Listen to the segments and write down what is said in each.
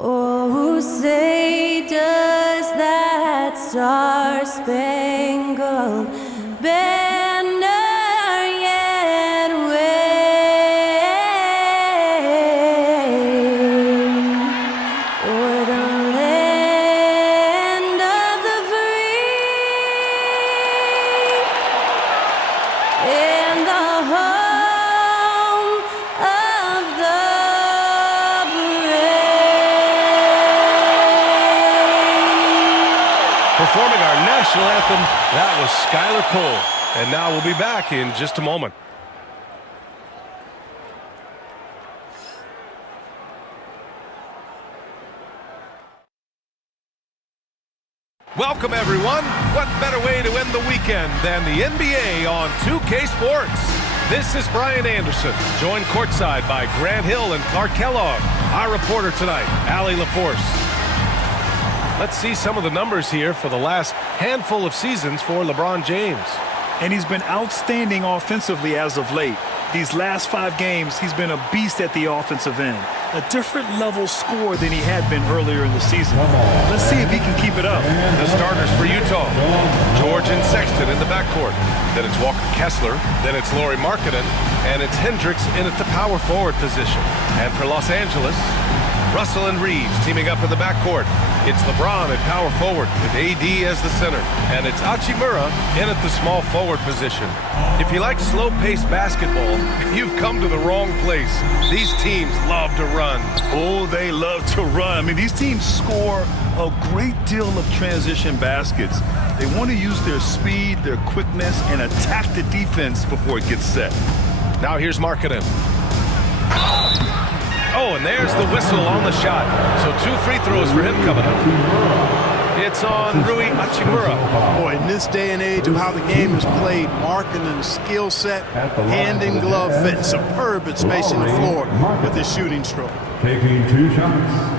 Oh, say does that star-spangled banner yet wave o'er the land of the free and the home of the Performing our national anthem, that was Skylar Cole. And now we'll be back in just a moment. Welcome, everyone. What better way to end the weekend than the NBA on 2K Sports? This is Brian Anderson, joined courtside by Grant Hill and Clark Kellogg. Our reporter tonight, Allie LaForce. Let's see some of the numbers here for the last handful of seasons for LeBron James. And he's been outstanding offensively as of late. These last 5 games, he's been a beast at the offensive end. A different level score than he had been earlier in the season. Let's see if he can keep it up. The starters for Utah, George and Sexton in the backcourt. Then it's Walker Kessler, then it's Lauri Markkanen, and it's Hendricks in at the power forward position. And for Los Angeles, Russell and Reeves teaming up in the backcourt. It's LeBron at power forward with AD as the center. And it's Hachimura in at the small forward position. If you like slow-paced basketball, you've come to the wrong place. These teams love to run. Oh, they love to run. I mean, these teams score a great deal of transition baskets. They want to use their speed, their quickness, and attack the defense before it gets set. Now here's Markkanen. Oh, and there's the whistle on the shot. So 2 free throws for him coming up. It's on Rui Hachimura. Boy, in this day and age of how the game is played, Markkanen's skill set, hand in glove fit, superb at spacing the floor with his shooting stroke. Taking 2 shots.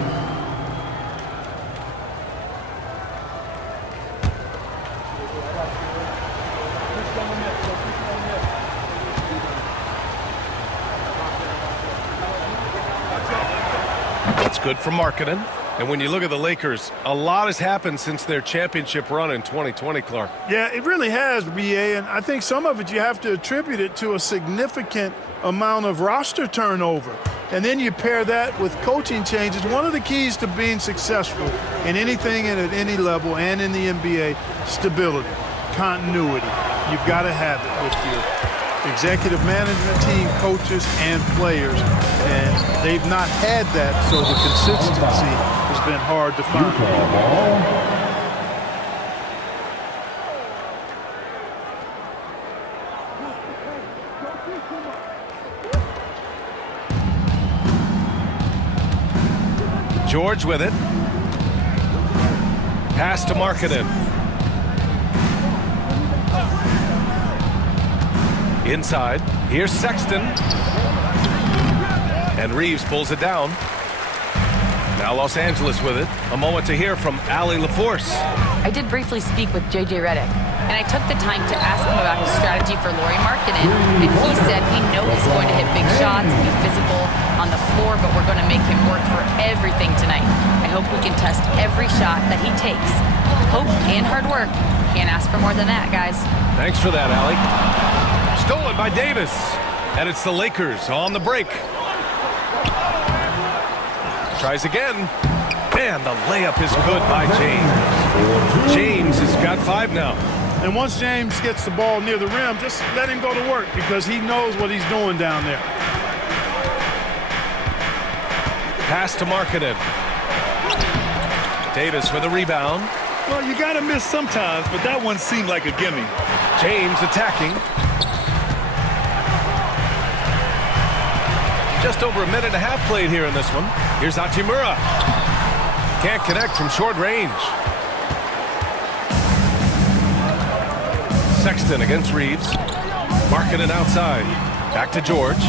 That's good for Markkanen. And when you look at the Lakers, a lot has happened since their championship run in 2020, Clark. Yeah, it really has, BA, and I think some of it you have to attribute it to a significant amount of roster turnover. And then you pair that with coaching changes. One of the keys to being successful in anything and at any level and in the NBA, stability, continuity. You've got to have it with your executive management team, coaches, and players. And they've not had that, so the consistency has been hard to find. George with it. Pass to Markkanen. Inside. Here's Sexton. And Reeves pulls it down. Now Los Angeles with it. A moment to hear from Allie LaForce. I did briefly speak with J.J. Redick, and I took the time to ask him about his strategy for Lauri Markkanen. And he said we know he's going to hit big shots, be physical on the floor, but we're going to make him work for everything tonight. I hope we can test every shot that he takes. Hope and hard work. Can't ask for more than that, guys. Thanks for that, Allie. Stolen by Davis. And it's the Lakers on the break. Tries again. And the layup is good by James. James has got 5 now. And once James gets the ball near the rim, just let him go to work because he knows what he's doing down there. Pass to Markkanen. Davis with a rebound. Well, you got to miss sometimes, but that one seemed like a gimme. James attacking. Just over a minute and a half played here in this one. Here's Hachimura. Can't connect from short range. Sexton against Reeves. Markkanen outside. Back to George.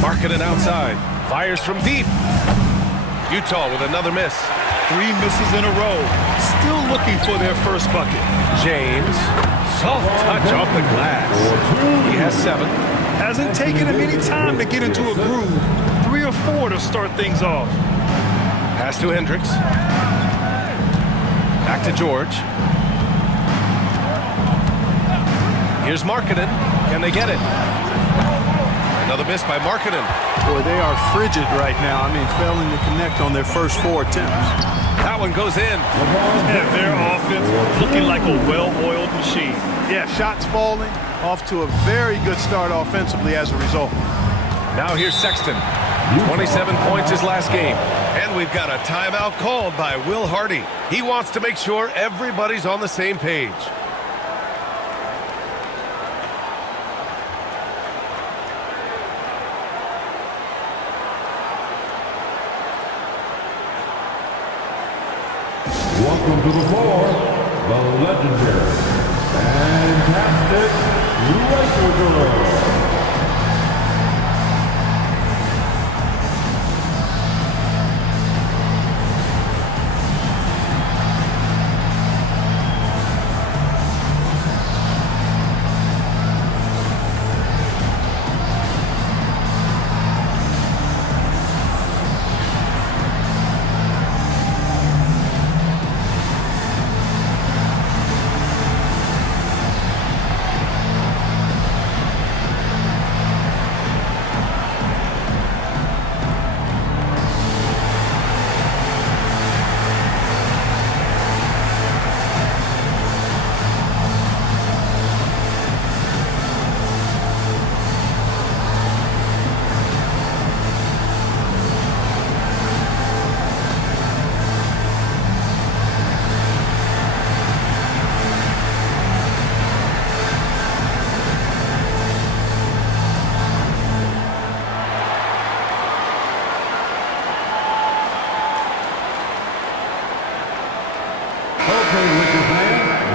Markkanen outside. Fires from deep. Utah with another miss. 3 misses in a row. Still looking for their first bucket. James. Soft touch off the glass. He has 7. Hasn't taken him any time to get into a groove. 3 or 4 to start things off. Pass to Hendricks. Back to George. Here's Markkanen. Can they get it? Another miss by Markkanen. Boy, they are frigid right now. I mean, failing to connect on their first 4 attempts. That one goes in. And their offense looking like a well-oiled machine. Yeah, shots falling, off to a very good start offensively as a result. Now here's Sexton. 27 points his last game. And we've got a timeout called by Will Hardy. He wants to make sure everybody's on the same page. Welcome to the floor, the legendary, fantastic Rifle Girl.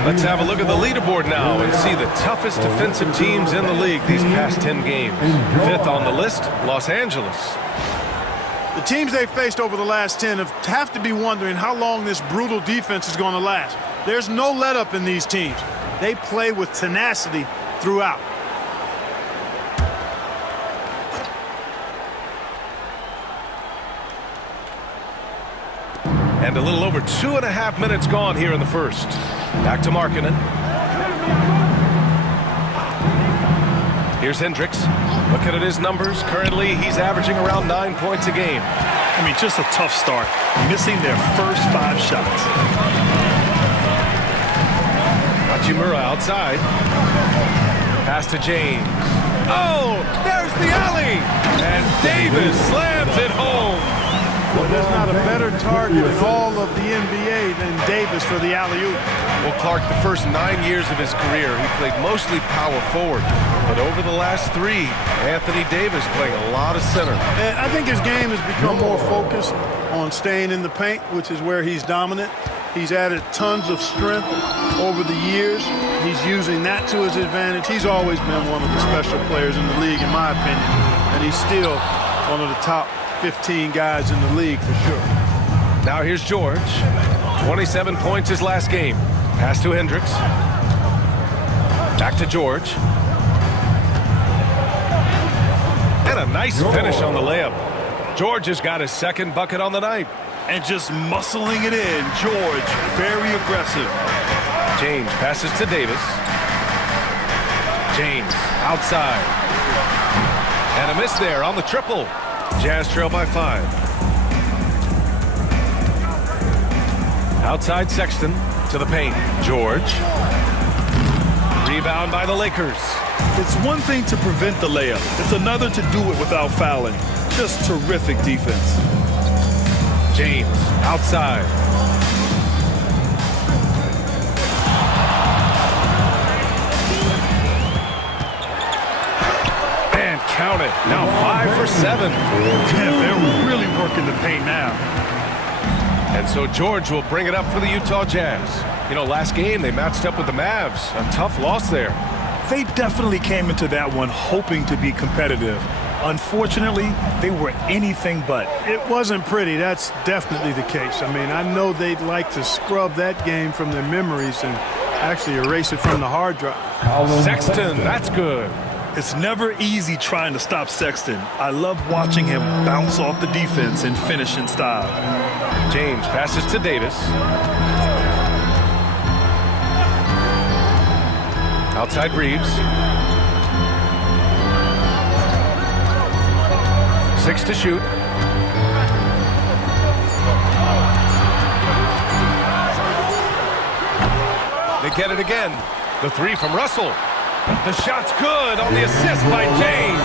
Let's have a look at the leaderboard now and see the toughest defensive teams in the league these past 10 games. 5th on the list, Los Angeles. The teams they faced over the last 10 have to be wondering how long this brutal defense is going to last. There's no let-up in these teams. They play with tenacity throughout. And a little over 2.5 minutes gone here in the first. Back to Markkanen. Here's Hendricks. Looking at his numbers. Currently, he's averaging around 9 points a game. I mean, just a tough start. Missing their first 5 shots. Hachimura outside. Pass to James. Oh, there's the alley! And Davis slams it home. Well, there's not a better target in all of the NBA than Davis for the alley-oop. Well, Clark, the first 9 years of his career, he played mostly power forward. But over the last 3, Anthony Davis playing a lot of center. And I think his game has become more focused on staying in the paint, which is where he's dominant. He's added tons of strength over the years. He's using that to his advantage. He's always been one of the special players in the league, in my opinion. And he's still one of the top 15 guys in the league for sure. Now here's George. 27 points his last game. Pass to Hendricks. Back to George. And a nice finish on the layup. George has got his second bucket on the night. And just muscling it in. George, very aggressive. James passes to Davis. James outside. And a miss there on the triple. Jazz trail by 5. Outside Sexton to the paint. George. Rebound by the Lakers. It's one thing to prevent the layup. It's another to do it without fouling. Just terrific defense. James outside. And count it. Now 5 for 7. Man, they're really working the paint now. And so George will bring it up for the Utah Jazz. You know, last game they matched up with the Mavs. A tough loss there. They definitely came into that one hoping to be competitive. Unfortunately, they were anything but. It wasn't pretty. That's definitely the case. I mean, I know they'd like to scrub that game from their memories and actually erase it from the hard drive. Sexton, that's good. It's never easy trying to stop Sexton. I love watching him bounce off the defense and finish in style. James passes to Davis. Outside Reeves. 6 to shoot. They get it again. The three from Russell. The shot's good on the assist by James.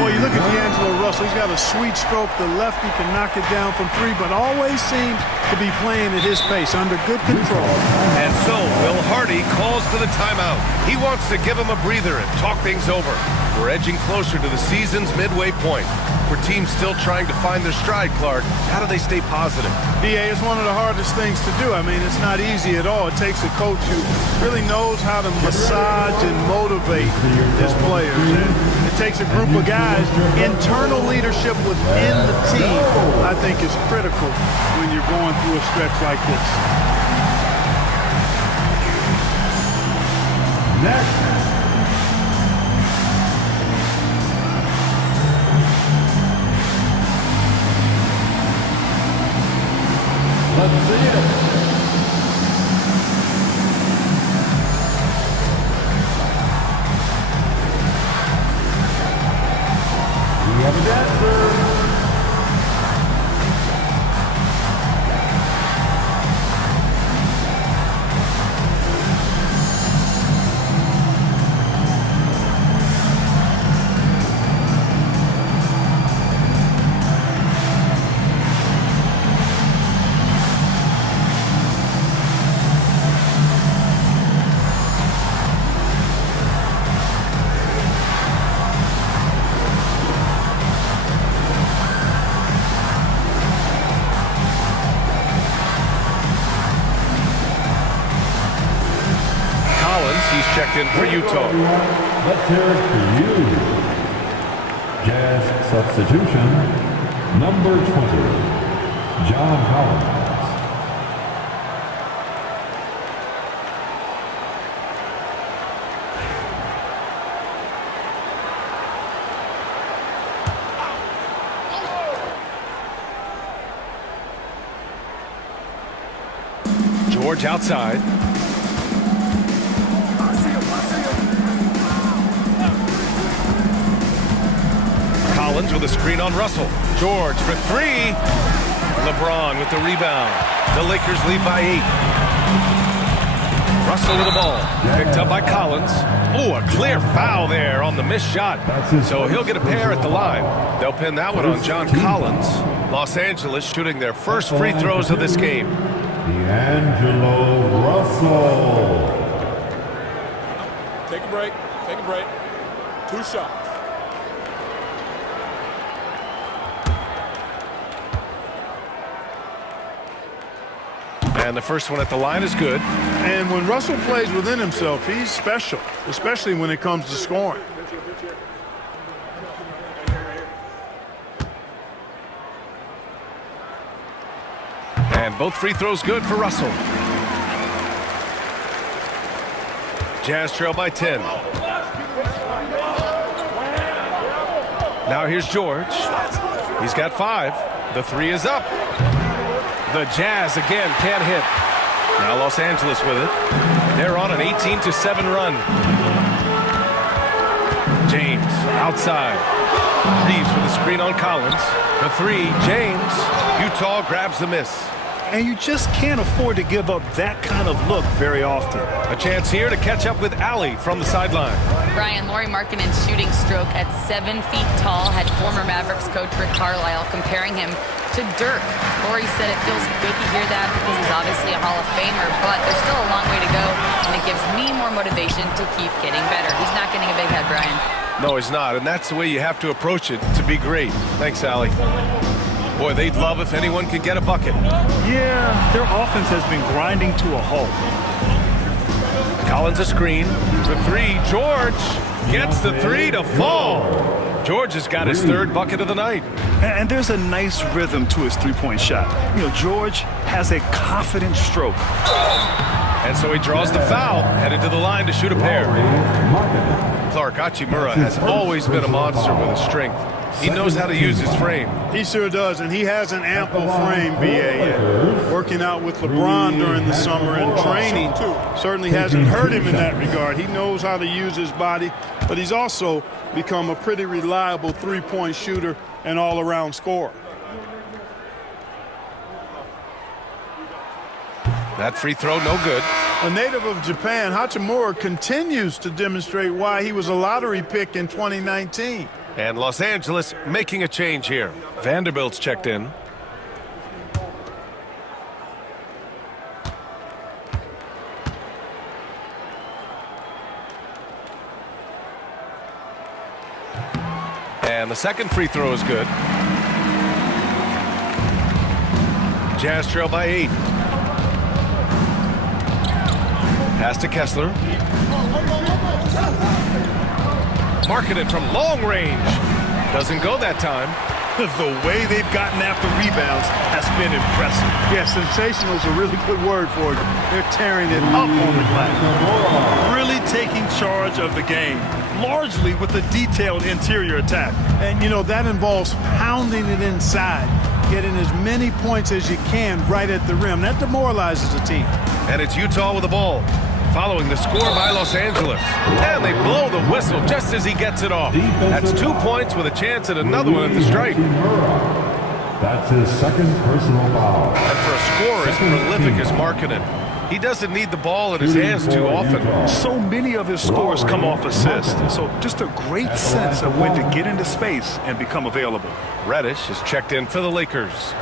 Boy, you look at D'Angelo Russell. He's got a sweet stroke. The lefty can knock it down from three, but always seems to be playing at his pace, under good control. And so Will Hardy calls for the timeout. He wants to give him a breather and talk things over. We're edging closer to the season's midway point. For teams still trying to find their stride, Clark, how do they stay positive? DA, it's one of the hardest things to do. I mean, it's not easy at all. It takes a coach who really knows how to massage and motivate his players. And it takes a group of guys. Internal leadership within the team, I think, is critical when you're going through a stretch like this. Next. Let's see it. We have a dancer. He's checked in for Utah. Let's hear it for you. Jazz substitution, number 20, John Collins. George outside. Collins with a screen on Russell. George for three. LeBron with the rebound. The Lakers lead by 8. Russell with the ball. Picked up by Collins. Oh, a clear foul there on the missed shot. So he'll get a pair at the line. They'll pin that one on John Collins. Los Angeles shooting their first free throws of this game. D'Angelo Russell. Take a break. Take a break. 2 shots. And the first one at the line is good. And when Russell plays within himself, he's special, especially when it comes to scoring. And both free throws good for Russell. Jazz trail by 10. Now here's George. He's got 5. The 3 is up. The Jazz again can't hit. Now Los Angeles with it. They're on an 18-7 run. James outside. Reeves with a screen on Collins. The 3, James. Utah grabs the miss. And you just can't afford to give up that kind of look very often. A chance here to catch up with Allie from the sideline. Brian, Lauri Markkanen's shooting stroke at 7 feet tall had former Mavericks coach Rick Carlisle comparing him to Dirk. Lauri said it feels good to hear that because he's obviously a Hall of Famer, but there's still a long way to go, and it gives me more motivation to keep getting better. He's not getting a big head, Brian. No, he's not, and that's the way you have to approach it to be great. Thanks, Allie. Boy, they'd love if anyone could get a bucket. Yeah, their offense has been grinding to a halt. Collins a screen for 3. George gets the 3 to fall. George has got his 3rd bucket of the night. And there's a nice rhythm to his three-point shot. You know, George has a confident stroke. And so he draws the foul, headed to the line to shoot a pair. Clark Hachimura has always been a monster with his strength. He knows how to use his frame. He sure does, and he has an ample frame, BA. Working out with LeBron during the summer and training certainly hasn't hurt him in that regard. He knows how to use his body, but he's also become a pretty reliable three-point shooter and all-around scorer. That free throw, no good. A native of Japan, Hachimura continues to demonstrate why he was a lottery pick in 2019. And Los Angeles making a change here. Vanderbilt's checked in. And the second free throw is good. Jazz trail by 8. Pass to Kessler. Marketed from long range. Doesn't go that time. The way they've gotten after rebounds has been impressive. Yeah, sensational is a really good word for it. They're tearing it up on the glass. Really taking charge of the game, largely with a detailed interior attack. And, you know, that involves pounding it inside, getting as many points as you can right at the rim. That demoralizes a team. And it's Utah with the ball, following the score by Los Angeles. And they blow the whistle just as he gets it off. That's 2 points with a chance at another one at the stripe. That's his second personal foul. And for a scorer as prolific as Markkanen, he doesn't need the ball in his hands too often. So many of his scores come off assists, so just a great sense of when to get into space and become available. Reddish is checked in for the Lakers.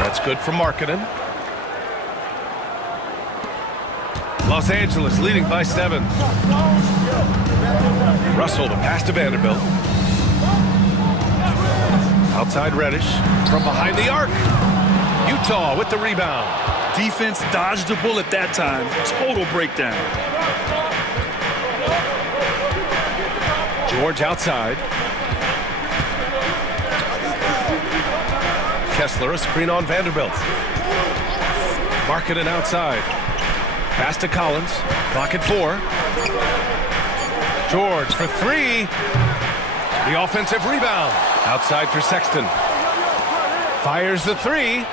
That's good for Markkanen. Los Angeles leading by 7. Russell to pass to Vanderbilt. Outside Reddish from behind the arc. Utah with the rebound. Defense dodged a bullet that time. Total breakdown. George outside. Kessler, a screen on Vanderbilt. Markkanen outside. Pass to Collins. Clock at 4. George for 3. The offensive rebound. Outside for Sexton. Fires the 3.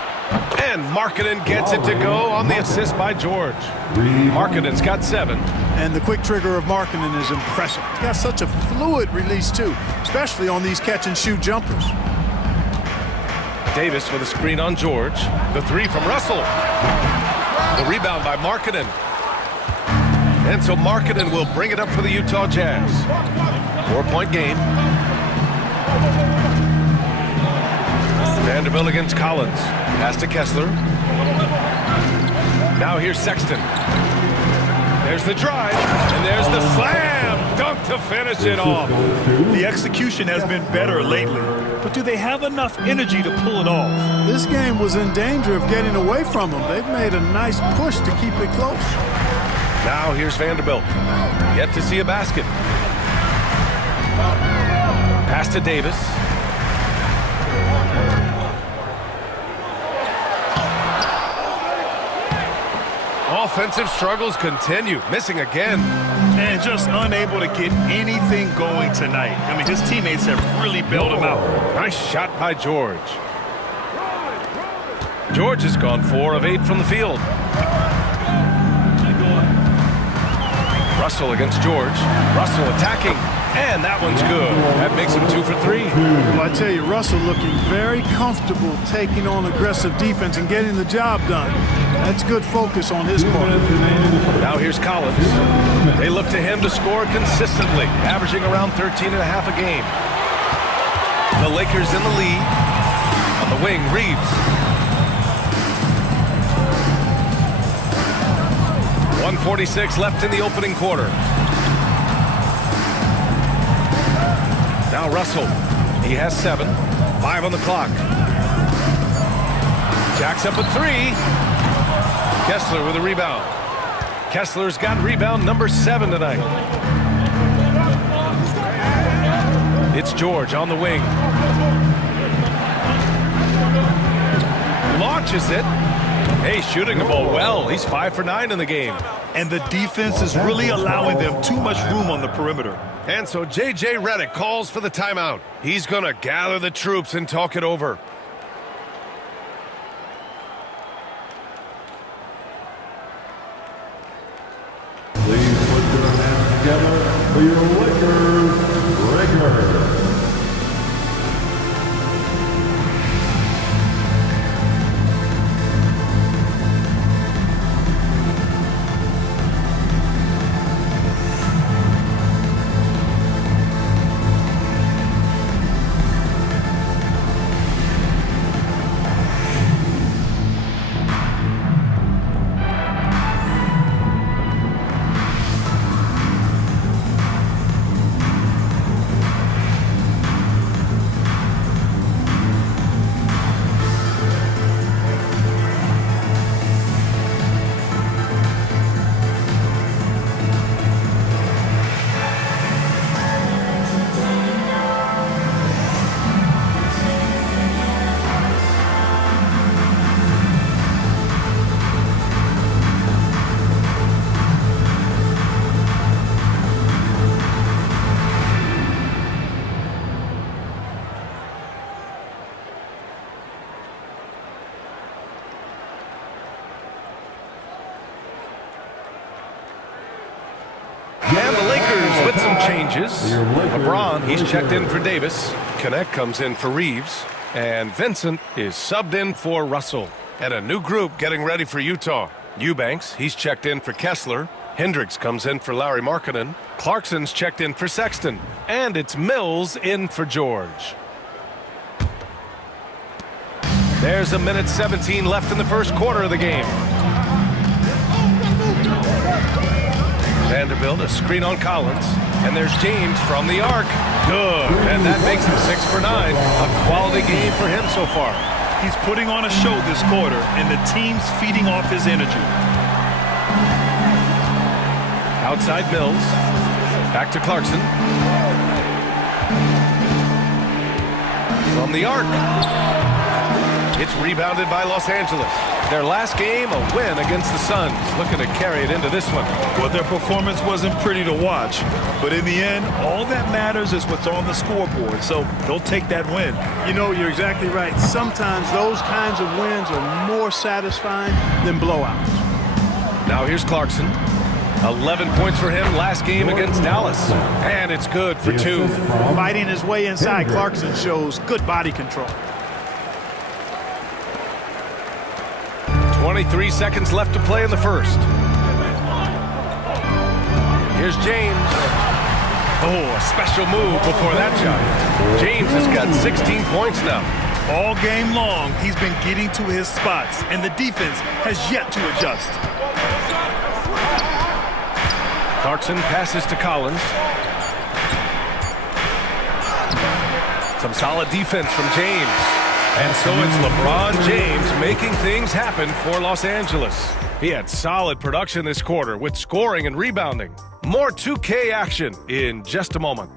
And Markkanen gets it to go on the assist by George. Markkanen's got 7. And the quick trigger of Markkanen is impressive. He's got such a fluid release, too, especially on these catch-and-shoot jumpers. Davis with a screen on George. The 3 from Russell. The rebound by Markkanen. And so Markkanen will bring it up for the Utah Jazz. 4-point game. Vanderbilt against Collins. Pass to Kessler. Now here's Sexton. There's the drive, and there's the slam dunk to finish it off. The execution has been better lately, but do they have enough energy to pull it off? This game was in danger of getting away from them. They've made a nice push to keep it close. Now here's Vanderbilt. Yet to see a basket. Pass to Davis. Offensive struggles continue, missing again. And just unable to get anything going tonight. I mean, his teammates have really bailed him out. Nice shot by George. George has gone 4 of 8 from the field. Russell against George. Russell attacking, and that one's good. That makes him 2 for 3. Well, I tell you, Russell looking very comfortable taking on aggressive defense and getting the job done. That's good focus on his part. Now here's Collins. They look to him to score consistently, averaging around 13.5 a game. The Lakers in the lead. On the wing, Reeves. 1:46 left in the opening quarter. Now Russell. He has 7. 5 on the clock. Jacks up a three. Kessler with a rebound. Kessler's got rebound number 7 tonight. It's George on the wing. Launches it. Hey, shooting the ball well. He's 5 for 9 in the game. And the defense is really allowing them too much room on the perimeter. And so J.J. Redick calls for the timeout. He's going to gather the troops and talk it over. Please put your hands together for your Lakers breaker. And the Lakers with some changes. LeBron, he's checked in for Davis. Connect comes in for Reeves. And Vincent is subbed in for Russell. And a new group getting ready for Utah. Eubanks, he's checked in for Kessler. Hendricks comes in for Larry Markkinen. Clarkson's checked in for Sexton. And it's Mills in for George. There's a minute 17 left in the first quarter of the game. Vanderbilt, a screen on Collins. And there's James from the arc. Good. And that makes him 6 for 9. A quality game for him so far. He's putting on a show this quarter, and the team's feeding off his energy. Outside Mills. Back to Clarkson. From the arc. It's rebounded by Los Angeles. Their last game, a win against the Suns. Looking to carry it into this one. Well, their performance wasn't pretty to watch. But in the end, all that matters is what's on the scoreboard. So they'll take that win. You know, you're exactly right. Sometimes those kinds of wins are more satisfying than blowouts. Now here's Clarkson. 11 points for him last game against Dallas. And it's good for 2. Fighting his way inside, Clarkson shows good body control. 23 seconds left to play in the first. Here's James. Oh, a special move before that shot. James has got 16 points now. All game long, he's been getting to his spots, and the defense has yet to adjust. Clarkson passes to Collins. Some solid defense from James. And so it's LeBron James making things happen for Los Angeles. He had solid production this quarter with scoring and rebounding. More 2K action in just a moment.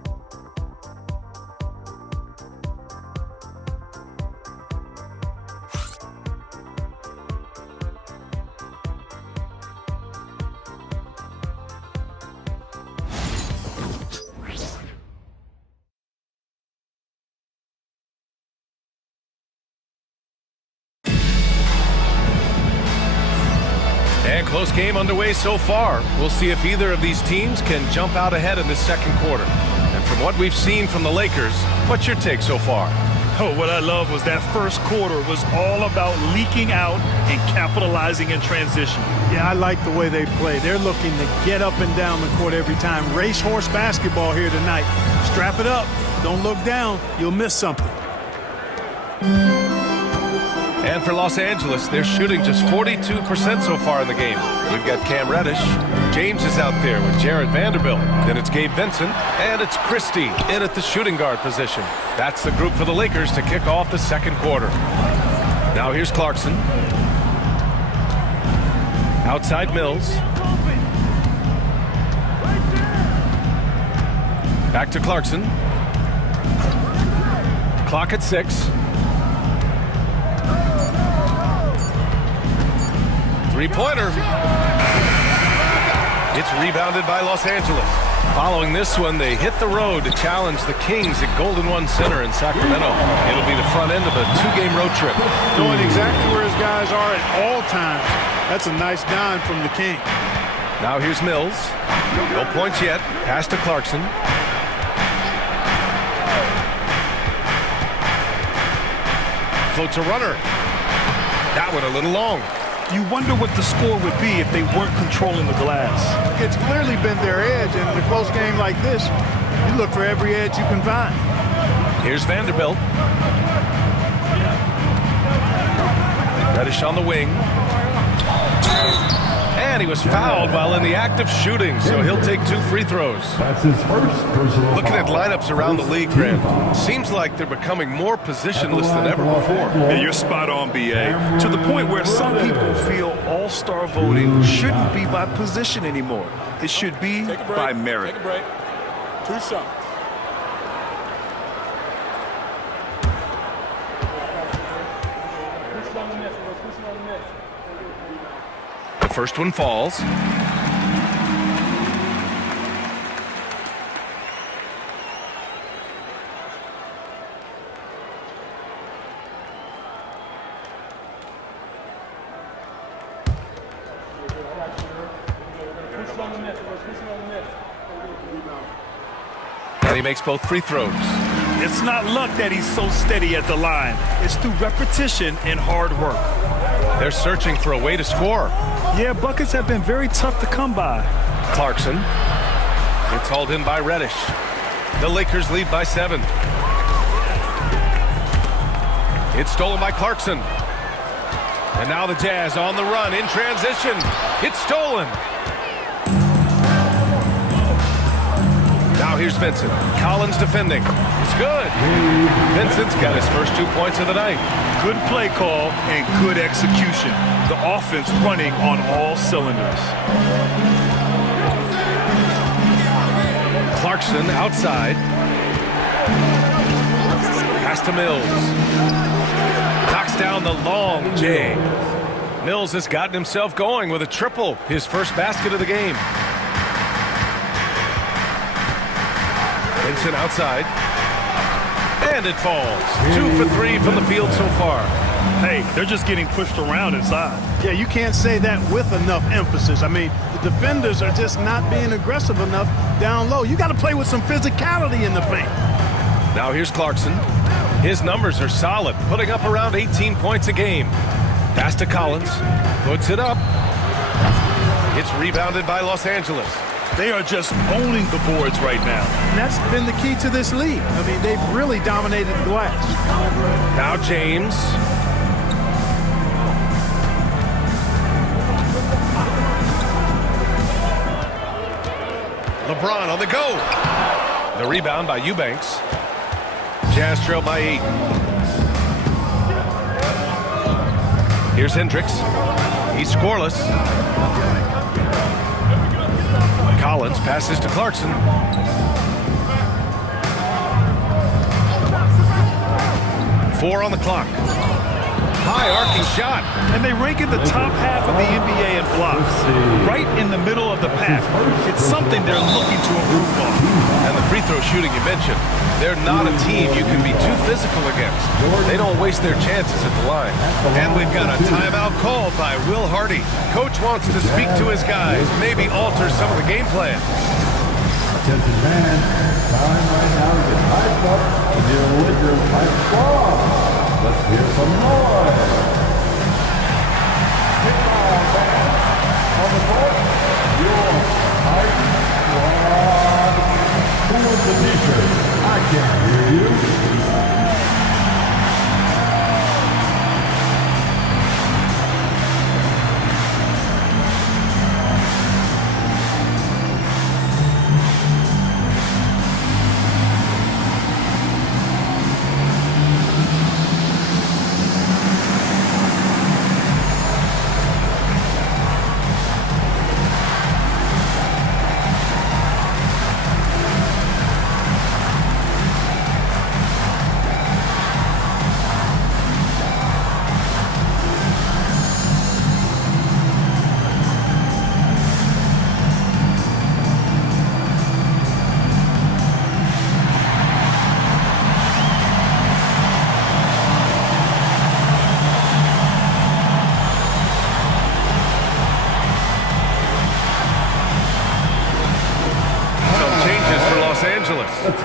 And close game underway so far. We'll see if either of these teams can jump out ahead in this second quarter. And from what we've seen from the Lakers, what's your take so far? Oh, what I love was that first quarter was all about leaking out and capitalizing in transition. Yeah, I like the way they play. They're looking to get up and down the court every time. Racehorse basketball here tonight. Strap it up. Don't look down. You'll miss something. And for Los Angeles, they're shooting just 42% so far in the game. We've got Cam Reddish. James is out there with Jared Vanderbilt. Then it's Gabe Vincent. And it's Christie in at the shooting guard position. That's the group for the Lakers to kick off the second quarter. Now here's Clarkson. Outside Mills. Back to Clarkson. Clock at 6. 3-pointer. It's rebounded by Los Angeles. Following this one, they hit the road to challenge the Kings at Golden One Center in Sacramento. It'll be the front end of a 2-game road trip. Knowing exactly where his guys are at all times. That's a nice dime from the King. Now here's Mills. No points yet. Pass to Clarkson. Floats a runner. That one a little long. You wonder what the score would be if they weren't controlling the glass. It's clearly been their edge, and in a close game like this, you look for every edge you can find. Here's Vanderbilt. Reddish on the wing. And he was fouled while in the act of shooting, so he'll take 2 free throws. That's his first personal Looking at foul. lineups around the league, Grant, seems like they're becoming more positionless than ever before. Yeah, you're spot on, BA. To the point where some people feel all-star voting shouldn't be by position anymore. It should be Take a break. by merit. Take a break. 2 shots. The first one falls. And he makes both free throws. It's not luck that he's so steady at the line. It's through repetition and hard work. They're searching for a way to score. Yeah, buckets have been very tough to come by. Clarkson. It's hauled in by Reddish. The Lakers lead by 7. It's stolen by Clarkson. And now the Jazz on the run in transition. It's stolen. Now here's Vincent. Collins defending. It's good. Vincent's got his first 2 points of the night. Good play call and good execution. The offense running on all cylinders. Clarkson outside. Pass to Mills. Knocks down the long J. Mills has gotten himself going with a triple, his first basket of the game. Vincent outside. And it falls. 2 for 3 from the field so far. Hey, they're just getting pushed around inside. Yeah, you can't say that with enough emphasis. I mean, the defenders are just not being aggressive enough down low. You got to play with some physicality in the paint. Now here's Clarkson. His numbers are solid, putting up around 18 points a game. Pass to Collins. Puts it up. It's rebounded by Los Angeles. They are just owning the boards right now. And that's been the key to this league. I mean, they've really dominated the glass. Now James. LeBron on the go. The rebound by Eubanks. Jazz trail by 8. Here's Hendricks. He's scoreless. Collins passes to Clarkson. Four on the clock. High arcing shot. And they rank in the top half of the NBA in blocks. Right in the middle of the pack. It's something they're looking to improve on. And the free throw shooting you mentioned. They're not a team you can be too physical against. They don't waste their chances at the line. And we've got a timeout called by Will Hardy. Coach wants to speak to his guys, maybe alter some of the game plan. Attention fans, time right now to get hyped up to the Lakers hype squad. Let's hear some noise. Kick on, fans. On the court, your hype squad. Who wants the t-shirt? I can't hear you.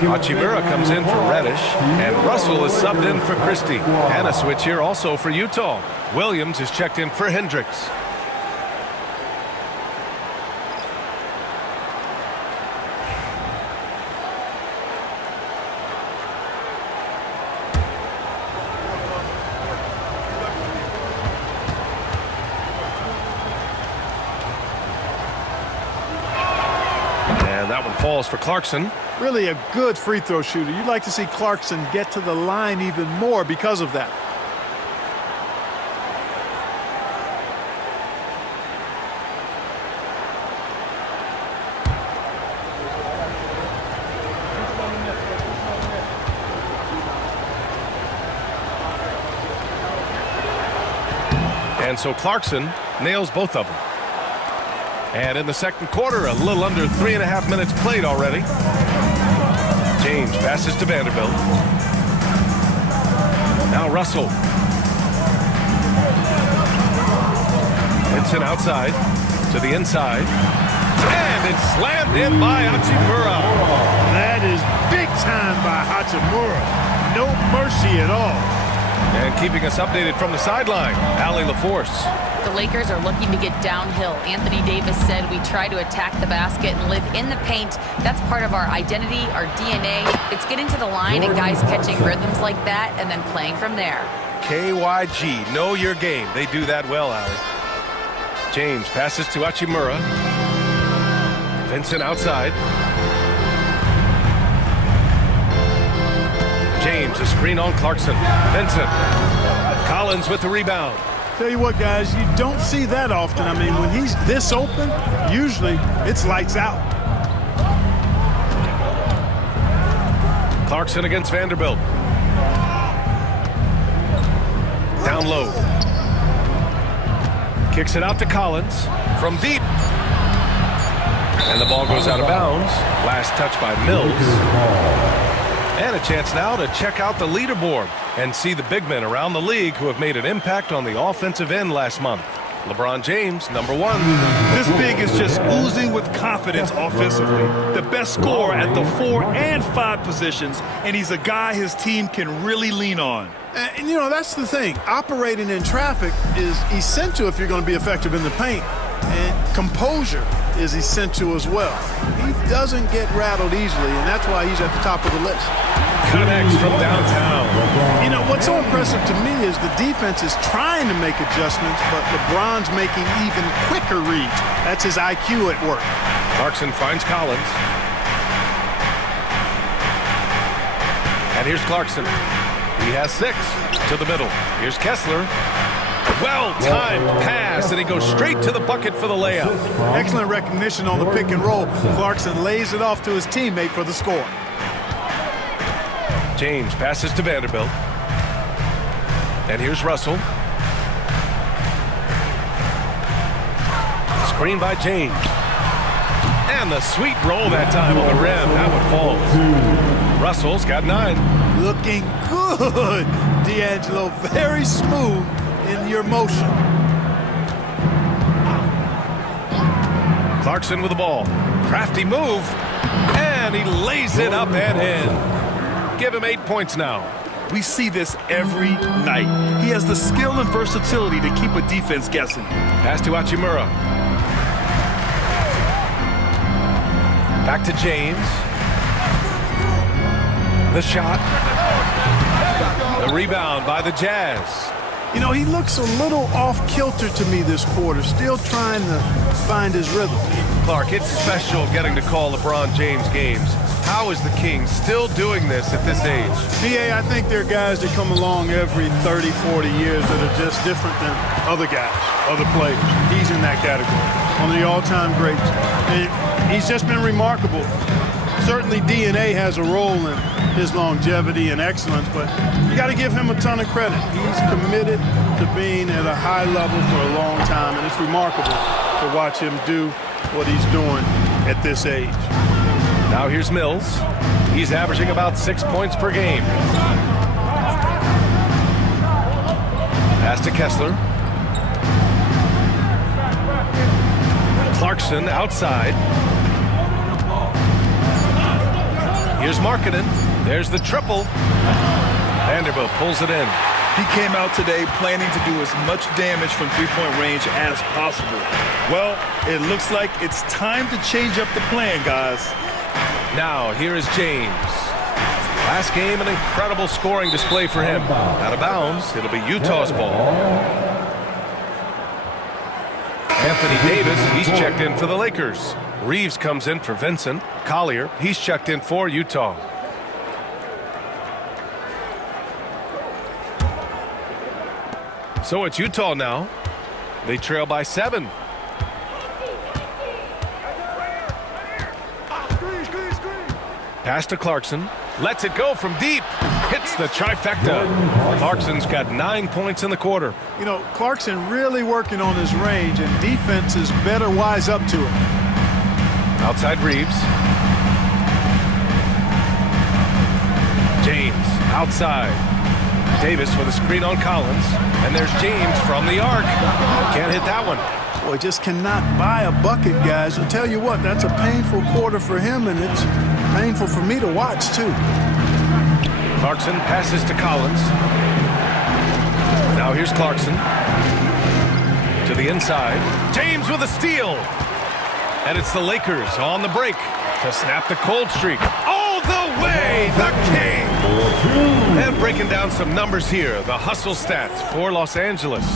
Hachimura comes in for Reddish, and Russell is subbed in for Christie. And a switch here also for Utah. Williams is checked in for Hendricks. And that one falls for Clarkson. Really a good free throw shooter. You'd like to see Clarkson get to the line even more because of that. And so Clarkson nails both of them. And in the second quarter, a little under 3.5 minutes played already. James passes to Vanderbilt. Now Russell. Vincent outside to the inside. And it's slammed in by Hachimura. That is big time by Hachimura. No mercy at all. And keeping us updated from the sideline, Allie LaForce. The Lakers are looking to get downhill. Anthony Davis said we try to attack the basket and live in the paint. That's part of our identity, our DNA. It's getting to the line and guys catching rhythms like that and then playing from there. KYG, know your game. They do that well, Allie. James passes to Hachimura. Vincent outside. James, a screen on Clarkson. Vincent. Collins with the rebound. Tell you what, guys, you don't see that often. I mean, when he's this open, usually it's lights out. Clarkson against Vanderbilt. Down low. Kicks it out to Collins from deep. And the ball goes out of bounds. Last touch by Mills. And a chance now to check out the leaderboard and see the big men around the league who have made an impact on the offensive end last month. LeBron James, number 1. This big is just oozing with confidence offensively. The best scorer at the 4 and 5 positions, and he's a guy his team can really lean on. And, you know, that's the thing. Operating in traffic is essential if you're going to be effective in the paint. And composure is essential as well. He doesn't get rattled easily, and that's why he's at the top of the list. Connects from downtown. You know, what's so impressive to me is the defense is trying to make adjustments, but LeBron's making even quicker reads. That's his IQ at work. Clarkson finds Collins. And here's Clarkson. He has 6 to the middle. Here's Kessler. Well-timed pass, and he goes straight to the bucket for the layup. Excellent recognition on the pick and roll. Clarkson lays it off to his teammate for the score. James passes to Vanderbilt. And here's Russell. Screen by James. And the sweet roll that time on the rim. That one falls. Russell's got 9. Looking good, D'Angelo. Very smooth in your motion. Clarkson with the ball. Crafty move. And he lays it up and in. Give him 8 points now. We see this every night. He has the skill and versatility to keep a defense guessing. Pass to Hachimura. Back to James. The shot. The rebound by the Jazz. You know, he looks a little off-kilter to me this quarter, still trying to find his rhythm. Clark, it's special getting to call LeBron James games. How is the King still doing this at this age? PA, I think there are guys that come along every 30, 40 years that are just different than other guys, other players. He's in that category, one of the all-time greats. And he's just been remarkable. Certainly DNA has a role in his longevity and excellence, but you got to give him a ton of credit. He's committed to being at a high level for a long time, and it's remarkable to watch him do what he's doing at this age. Now here's Mills. He's averaging about 6 points per game. Pass to Kessler. Clarkson outside. Here's Markkanen. There's the triple. Vanderbilt pulls it in. He came out today planning to do as much damage from three-point range as possible. Well, it looks like it's time to change up the plan, guys. Now, here is James. Last game, an incredible scoring display for him. Out of bounds, it'll be Utah's ball. Anthony Davis, he's checked in for the Lakers. Reeves comes in for Vincent. Collier, he's checked in for Utah. So it's Utah now. They trail by 7. Pass to Clarkson. Lets it go from deep. Hits the trifecta. Clarkson's got 9 points in the quarter. You know, Clarkson really working on his range, and defenses better wise up to it. Outside Reeves. James outside. Davis with a screen on Collins. And there's James from the arc. Can't hit that one. Boy, just cannot buy a bucket, guys. I'll tell you what, that's a painful quarter for him, and it's painful for me to watch, too. Clarkson passes to Collins. Now here's Clarkson. To the inside. James with a steal. And it's the Lakers on the break to snap the cold streak. All the way, the King! And breaking down some numbers here, the hustle stats for Los Angeles.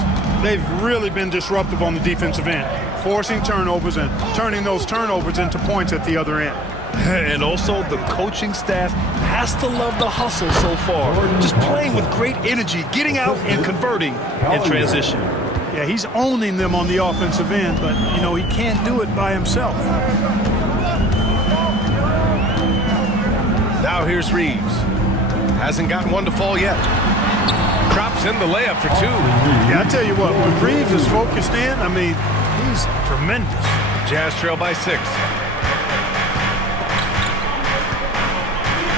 They've really been disruptive on the defensive end, forcing turnovers and turning those turnovers into points at the other end. And also, the coaching staff has to love the hustle so far. Just playing with great energy, getting out and converting in transition. Yeah, he's owning them on the offensive end, but, you know, he can't do it by himself. Now here's Reeves. Hasn't gotten one to fall yet. Drops in the layup for 2. Yeah, I tell you what, when Reeves is focused in, I mean, he's tremendous. Jazz trail by 6.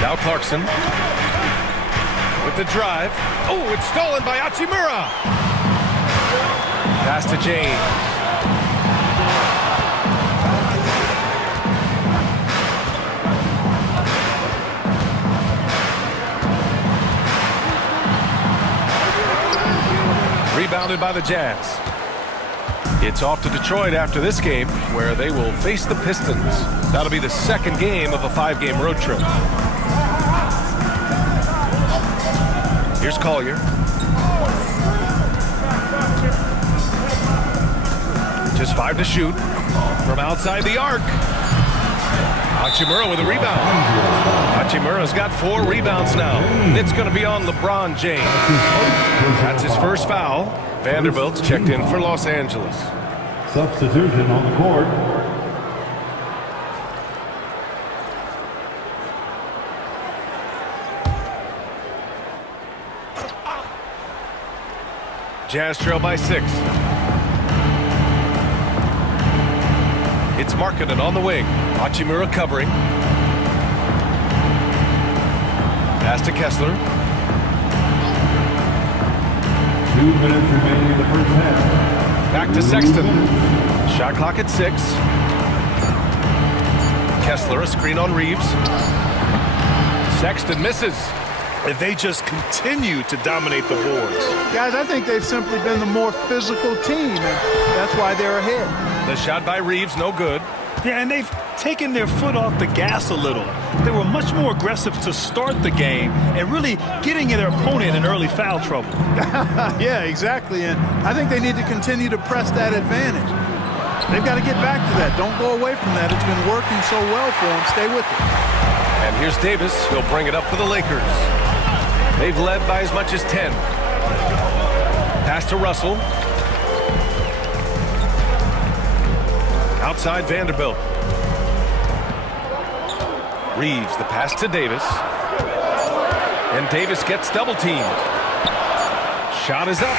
Now Clarkson with the drive. Oh, it's stolen by Hachimura. Pass to James. Rebounded by the Jazz. It's off to Detroit after this game, where they will face the Pistons. That'll be the second game of a 5-game road trip. Here's Collier. Just 5 to shoot from outside the arc. Hachimura with a rebound. Hachimura's got 4 rebounds now. It's going to be on LeBron James. That's his first foul. Vanderbilt's checked in for Los Angeles. Substitution on the court. Jazz trail by 6. It's Markkanen on the wing. Hachimura covering. Pass to Kessler. 2 minutes remaining in the first half. Back to Sexton. Shot clock at 6. Kessler, a screen on Reeves. Sexton misses. And they just continue to dominate the boards. Guys, I think they've simply been the more physical team, and that's why they're ahead. The shot by Reeves, no good. Yeah, and they've taken their foot off the gas a little. They were much more aggressive to start the game and really getting their opponent in early foul trouble. Yeah, exactly, and I think they need to continue to press that advantage. They've got to get back to that. Don't go away from that. It's been working so well for them. Stay with it. And here's Davis. He'll bring it up for the Lakers. They've led by as much as 10. Pass to Russell. Outside Vanderbilt. Reeves, the pass to Davis. And Davis gets double teamed. Shot is up.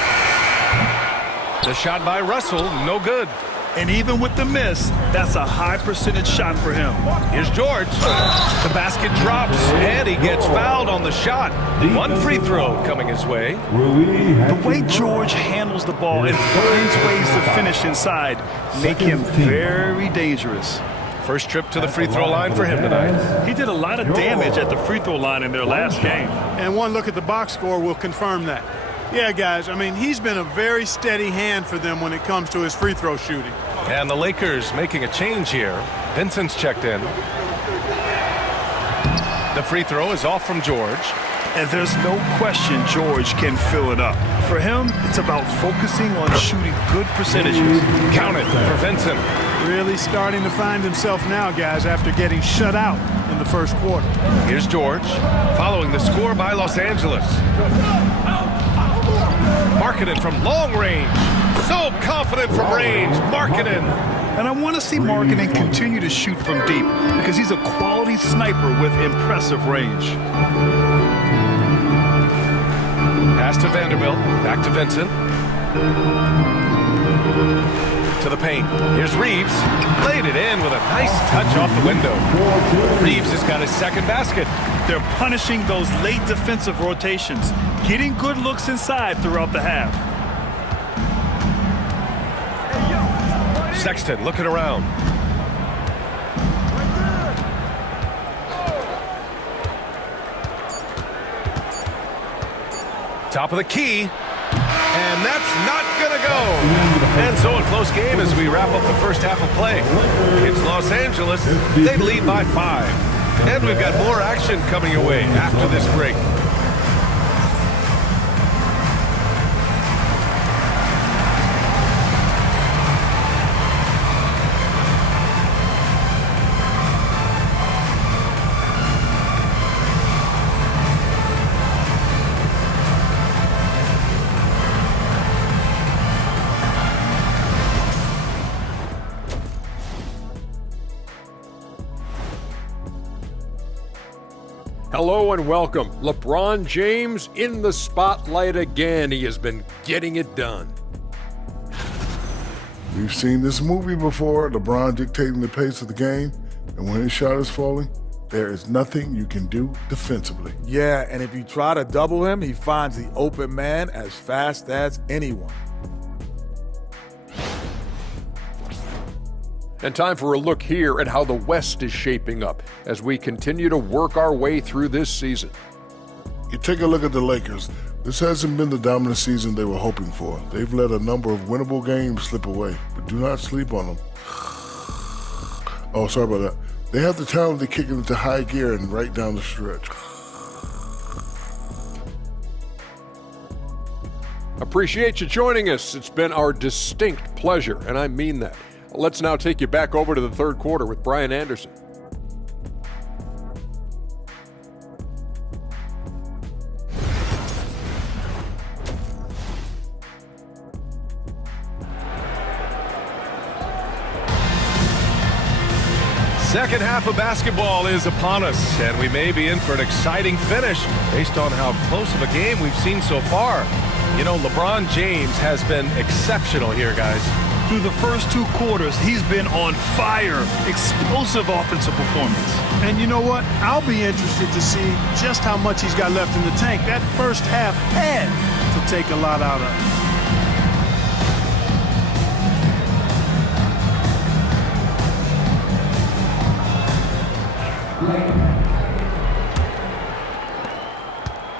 The shot by Russell, no good. And even with the miss, that's a high percentage shot for him. Here's George. The basket drops, and he gets fouled on the shot. 1 free throw coming his way. The way George handles the ball and finds ways to finish inside make him very dangerous. First trip to the free throw line for him tonight. He did a lot of damage at the free throw line in their last game. And one look at the box score will confirm that. Yeah, guys, I mean, he's been a very steady hand for them when it comes to his free throw shooting. And the Lakers making a change here. Vincent's checked in. The free throw is off from George. And there's no question George can fill it up. For him, it's about focusing on shooting good percentages. Count it for Vincent. Really starting to find himself now, guys, after getting shut out in the first quarter. Here's George, following the score by Los Angeles. Markkanen from long range. So confident from range. Markkanen. And I want to see Markkanen continue to shoot from deep because he's a quality sniper with impressive range. Pass to Vanderbilt. Back to Vincent. To the paint. Here's Reeves. Laid it in with a nice touch off the window. Reeves has got his second basket. They're punishing those late defensive rotations, getting good looks inside throughout the half. Sexton looking around. Top of the key. And that's not going to go. And so a close game as we wrap up the first half of play. It's Los Angeles. They lead by 5. And we've got more action coming your way after this break. Hello and welcome. LeBron James in the spotlight again. He has been getting it done. We've seen this movie before, LeBron dictating the pace of the game, and when his shot is falling, there is nothing you can do defensively. Yeah, and if you try to double him, he finds the open man as fast as anyone. And time for a look here at how the West is shaping up as we continue to work our way through this season. You take a look at the Lakers. This hasn't been the dominant season they were hoping for. They've let a number of winnable games slip away, but do not sleep on them. Oh, sorry about that. They have the talent to kick it into high gear and right down the stretch. Appreciate you joining us. It's been our distinct pleasure, and I mean that. Let's now take you back over to the third quarter with Brian Anderson. Second half of basketball is upon us, and we may be in for an exciting finish based on how close of a game we've seen so far. You know, LeBron James has been exceptional here, guys. Through the first 2 quarters, he's been on fire. Explosive offensive performance. And you know what? I'll be interested to see just how much he's got left in the tank. That first half had to take a lot out of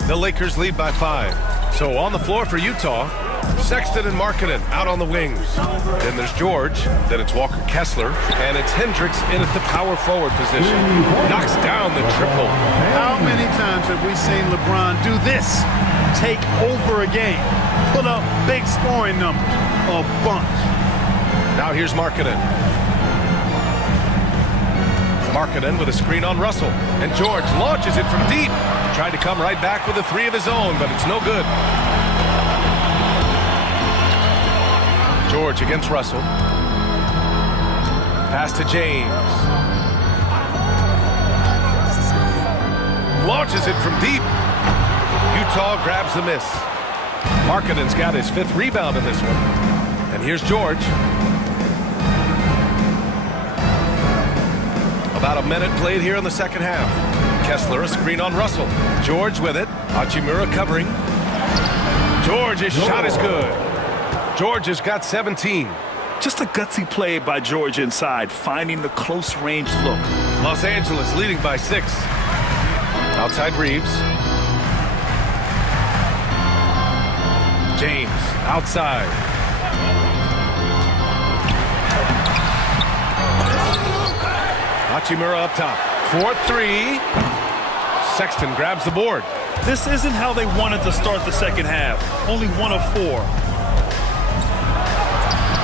it. The Lakers lead by 5. So on the floor for Utah, Sexton and Markkanen out on the wings. Then there's George, then it's Walker Kessler, and it's Hendricks in at the power forward position. Knocks down the triple. How many times have we seen LeBron do this? Take over a game, put up big scoring numbers, a bunch. Now here's Markkanen. Markkanen with a screen on Russell, and George launches it from deep. Tried to come right back with a 3 of his own, but it's no good. George against Russell. Pass to James. Launches it from deep. Utah grabs the miss. Markkanen's got his 5th rebound in this one. And here's George. About a minute played here in the second half. Kessler, a screen on Russell. George with it. Hachimura covering. George, his shot is good. George has got 17. Just a gutsy play by George inside, finding the close-range look. Los Angeles leading by 6. Outside Reeves. James outside. Hachimura up top. 4-3. Sexton grabs the board. This isn't how they wanted to start the second half. Only 1 of 4.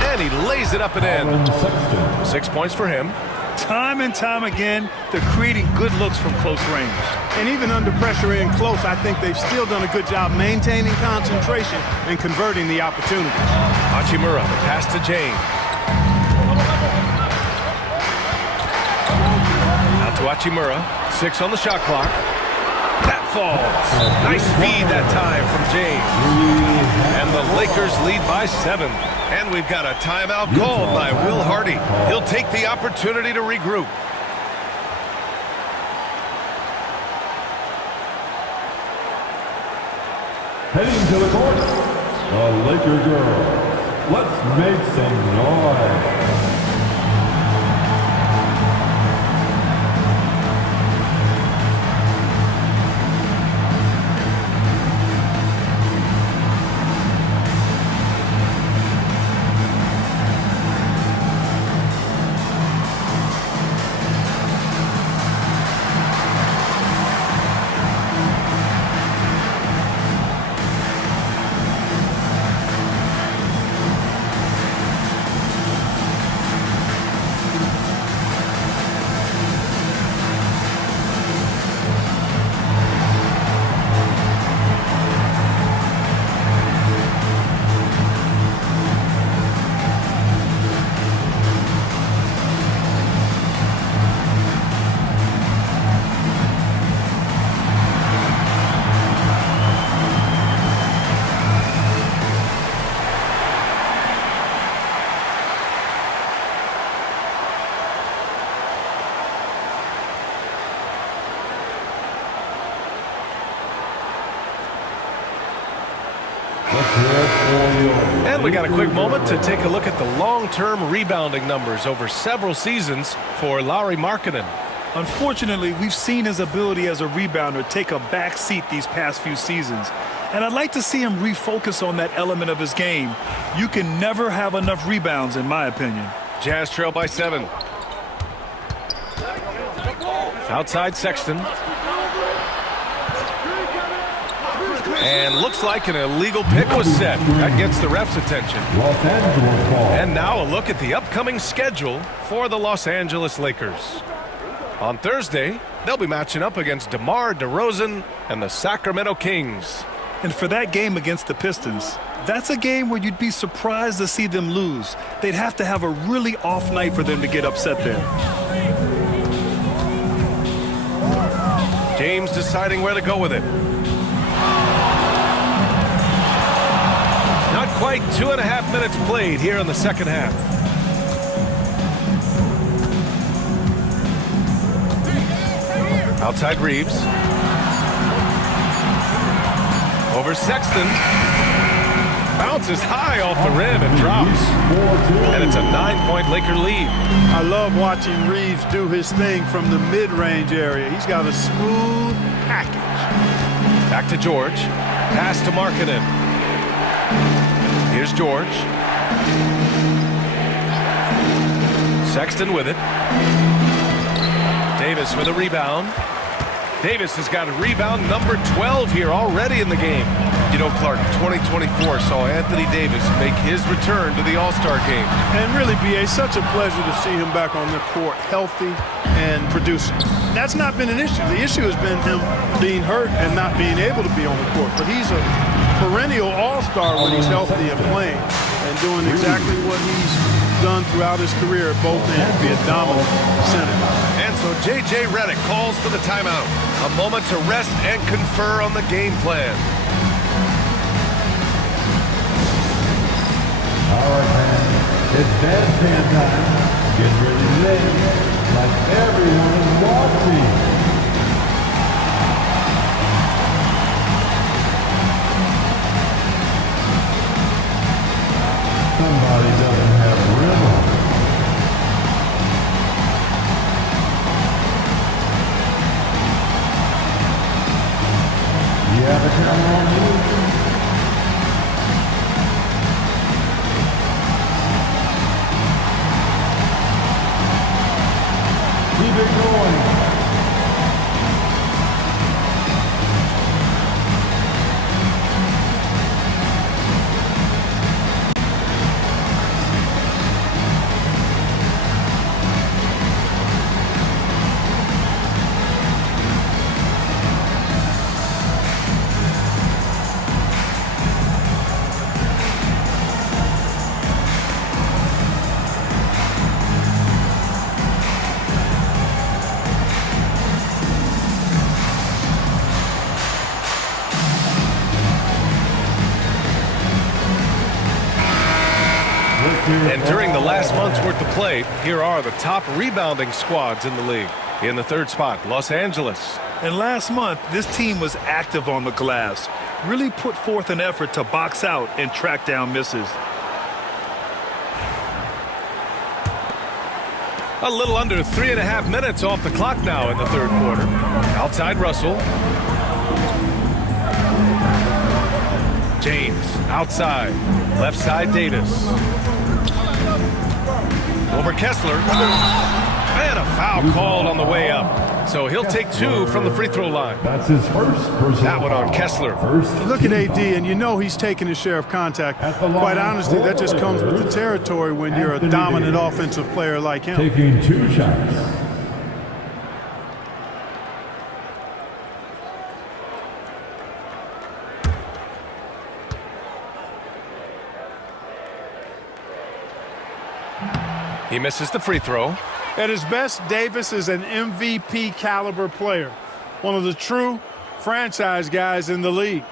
And he lays it up and in. 6 points for him. Time and time again, they're creating good looks from close range. And even under pressure in close, I think they've still done a good job maintaining concentration and converting the opportunities. Hachimura, the pass to James. Out to Hachimura. 6 on the shot clock. That falls. Nice feed that time from James. And the Lakers lead by 7. And we've got a timeout called by Will Hardy. He'll take the opportunity to regroup. Heading to the court, the Laker girls. Let's make some noise. And we got a quick moment to take a look at the long-term rebounding numbers over several seasons for Lauri Markkanen. Unfortunately, we've seen his ability as a rebounder take a back seat these past few seasons. And I'd like to see him refocus on that element of his game. You can never have enough rebounds, in my opinion. Jazz trail by 7. Outside Sexton. And looks like an illegal pick was set. That gets the ref's attention. Los Angeles ball. And now a look at the upcoming schedule for the Los Angeles Lakers. On Thursday, they'll be matching up against DeMar DeRozan and the Sacramento Kings. And for that game against the Pistons, that's a game where you'd be surprised to see them lose. They'd have to have a really off night for them to get upset there. James deciding where to go with it. Not quite 2.5 minutes played here in the second half. Outside Reeves. Over Sexton. Bounces high off the rim and drops. And it's a 9-point Laker lead. I love watching Reeves do his thing from the mid-range area. He's got a smooth package. Back to George. Pass to Markkanen. Here's George. Sexton with it. Davis with a rebound. Davis has got a rebound number 12 here already in the game. You know, Clark, 2024 saw Anthony Davis make his return to the All-Star game. And really, B.A., such a pleasure to see him back on the court, healthy and producing. That's not been an issue. The issue has been him being hurt and not being able to be on the court. But he's a perennial All-Star when he's healthy and playing and doing exactly what he's done throughout his career at both ends, be a dominant center. And so J.J. Redick calls for the timeout. A moment to rest and confer on the game plan. All right, man. It's bandstand time. Get ready to dance like everyone is watching. Somebody doesn't have rhythm. And during the last month's worth of play, here are the top rebounding squads in the league. In the third spot, Los Angeles. And last month, this team was active on the glass, really put forth an effort to box out and track down misses. A little under 3.5 minutes off the clock now in the third quarter. Outside Russell. James outside. Left side Davis. Over Kessler. And a foul called on the way up. So he'll take 2 from the free throw line. That's his first personal That one on foul. Kessler. First Look at team AD, foul. and you know he's taking his share of contact. At the line, Quite honestly, that just comes with the territory when you're a Anthony dominant Davis. offensive player like him. Taking 2 shots. He misses the free throw. At his best, Davis is an MVP caliber player, one of the true franchise guys in the league.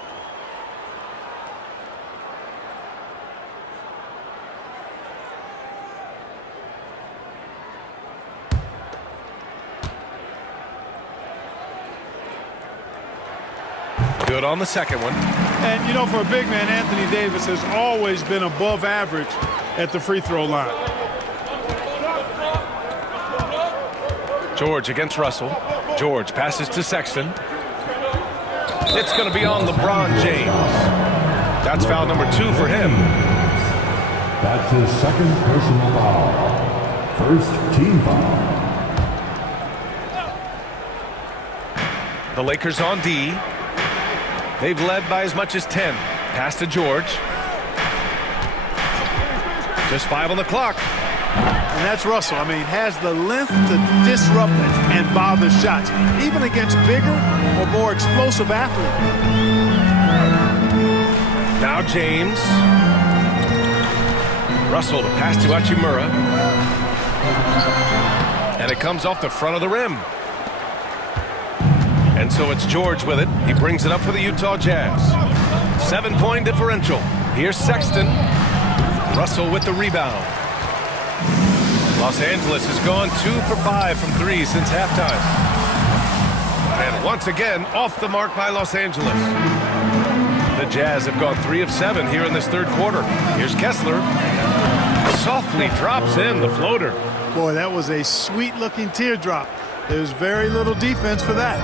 Good on the second one. And, you know, for a big man, Anthony Davis has always been above average at the free throw line. George against Russell. George passes to Sexton. It's going to be on LeBron James. That's foul number 2 for him. That's his second personal foul. First team foul. The Lakers on D. They've led by as much as 10. Pass to George. Just 5 on the clock. And that's Russell. I mean, has the length to disrupt and bother shots, even against bigger or more explosive athletes. Now James. Russell to pass to Hachimura. And it comes off the front of the rim. And so it's George with it. He brings it up for the Utah Jazz. 7-point differential. Here's Sexton. Russell with the rebound. Los Angeles has gone 2 for 5 from 3 since halftime. And once again, off the mark by Los Angeles. The Jazz have gone 3 of 7 here in this third quarter. Here's Kessler. Softly drops in the floater. Boy, that was a sweet-looking teardrop. There's very little defense for that.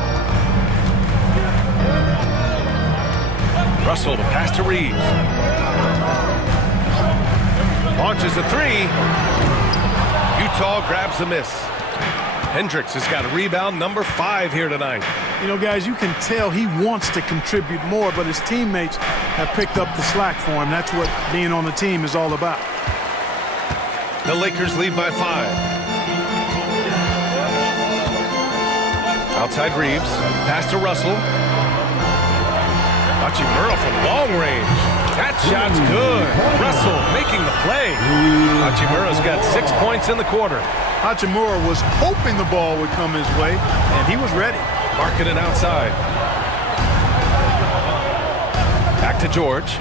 Russell to pass to Reeves. Launches a 3. Utah grabs the miss. Hendricks has got a rebound number 5 here tonight. You know, guys, you can tell he wants to contribute more, but his teammates have picked up the slack for him. That's what being on the team is all about. The Lakers lead by 5. Outside Reeves. Pass to Russell. Hachimura from long range. That shot's good. Russell making the play. Hachimura's got 6 points in the quarter. Hachimura was hoping the ball would come his way, and he was ready. Markkanen outside. Back to George.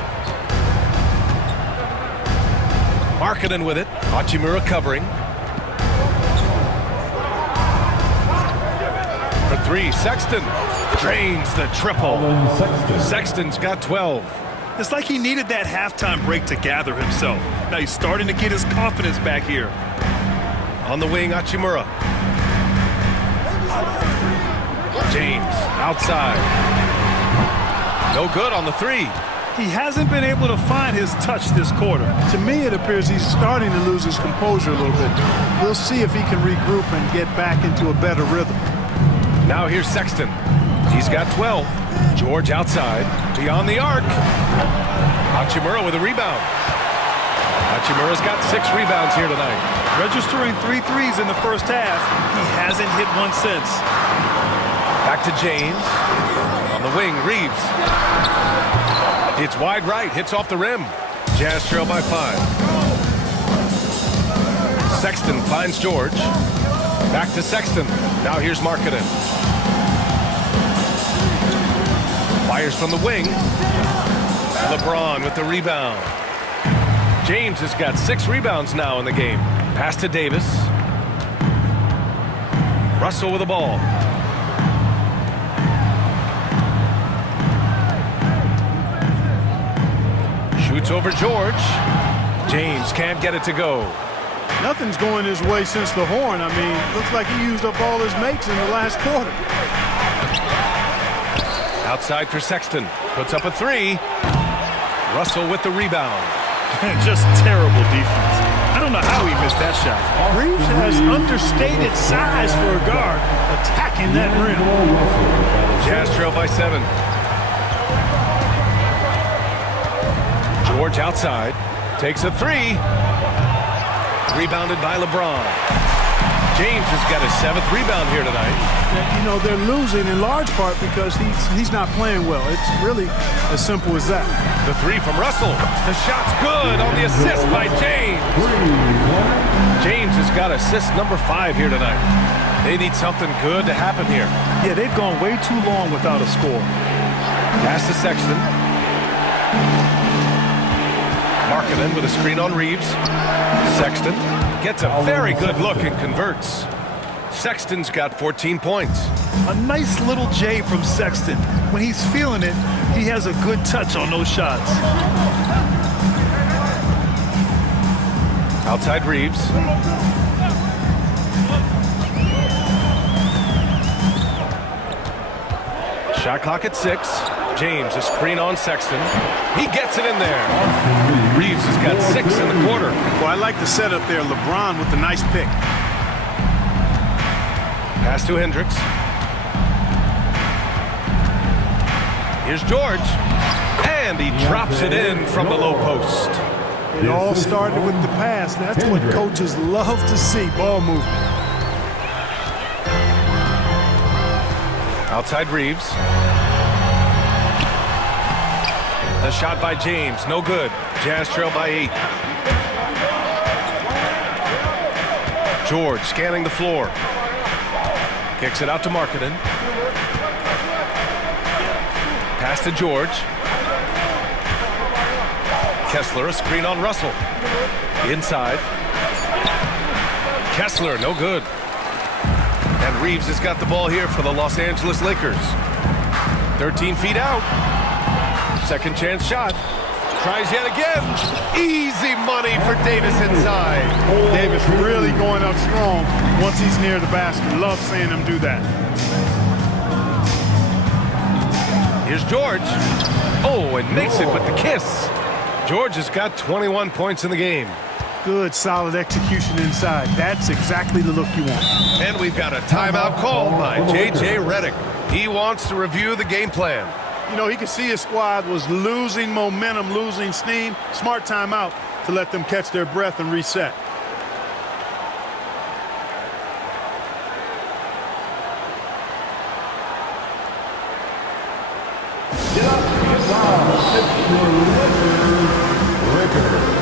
Markkanen with it. Hachimura covering. For 3, Sexton drains the triple. Sexton's got 12. It's like he needed that halftime break to gather himself. Now he's starting to get his confidence back here. On the wing, Hachimura. James outside. No good on the 3. He hasn't been able to find his touch this quarter. To me, it appears he's starting to lose his composure a little bit. We'll see if he can regroup and get back into a better rhythm. Now here's Sexton. He's got 12. George outside. Beyond the arc. Hachimura with a rebound. Hachimura's got 6 rebounds here tonight. Registering 3 threes in the first half. He hasn't hit one since. Back to James. On the wing, Reeves. It's wide right. Hits off the rim. Jazz trail by 5. Sexton finds George. Back to Sexton. Now here's Markkanen. Fires from the wing. LeBron with the rebound. James has got 6 rebounds now in the game. Pass to Davis. Russell with the ball. Shoots over George. James can't get it to go. Nothing's going his way since the horn. I mean, looks like he used up all his makes in the last quarter. Outside for Sexton. Puts up a 3. Russell with the rebound. Just terrible defense. I don't know how he missed that shot. Reeves has understated size for a guard, attacking that rim. Jazz trail by 7. George outside. Takes a 3. Rebounded by LeBron. James has got his 7th rebound here tonight. You know, they're losing in large part because he's not playing well. It's really as simple as that. The 3 from Russell. The shot's good on the assist by James. James has got assist number 5 here tonight. They need something good to happen here. Yeah, they've gone way too long without a score. Pass to Sexton. Markkanen with a screen on Reeves. Sexton gets a very good look and converts. Sexton's got 14 points. A nice little J from Sexton. When he's feeling it, he has a good touch on those shots. Outside Reeves. Shot clock at 6. James, a screen on Sexton. He gets it in there. Reeves has got 6 in the quarter. Well, I like the setup there. LeBron with the nice pick. Pass to Hendricks. Here's George. And he drops it in from the low post. It all started with the pass. That's what coaches love to see, ball movement. Outside Reeves. The shot by James, no good. Jazz trail by 8. George scanning the floor. Kicks it out to Markkanen. Pass to George. Kessler, a screen on Russell. Inside. Kessler, no good. And Reeves has got the ball here for the Los Angeles Lakers. 13 feet out. Second chance shot. Tries yet again. Easy money for Davis inside. Davis really going up strong once he's near the basket. Love seeing him do that. Here's George. Oh, and makes it with the kiss. George has got 21 points in the game. Good, solid execution inside. That's exactly the look you want. And we've got a timeout called by J.J. Redick. He wants to review the game plan. You know, he could see his squad was losing momentum, losing steam. Smart timeout to let them catch their breath and reset. Get up, get down. It's your Lakers.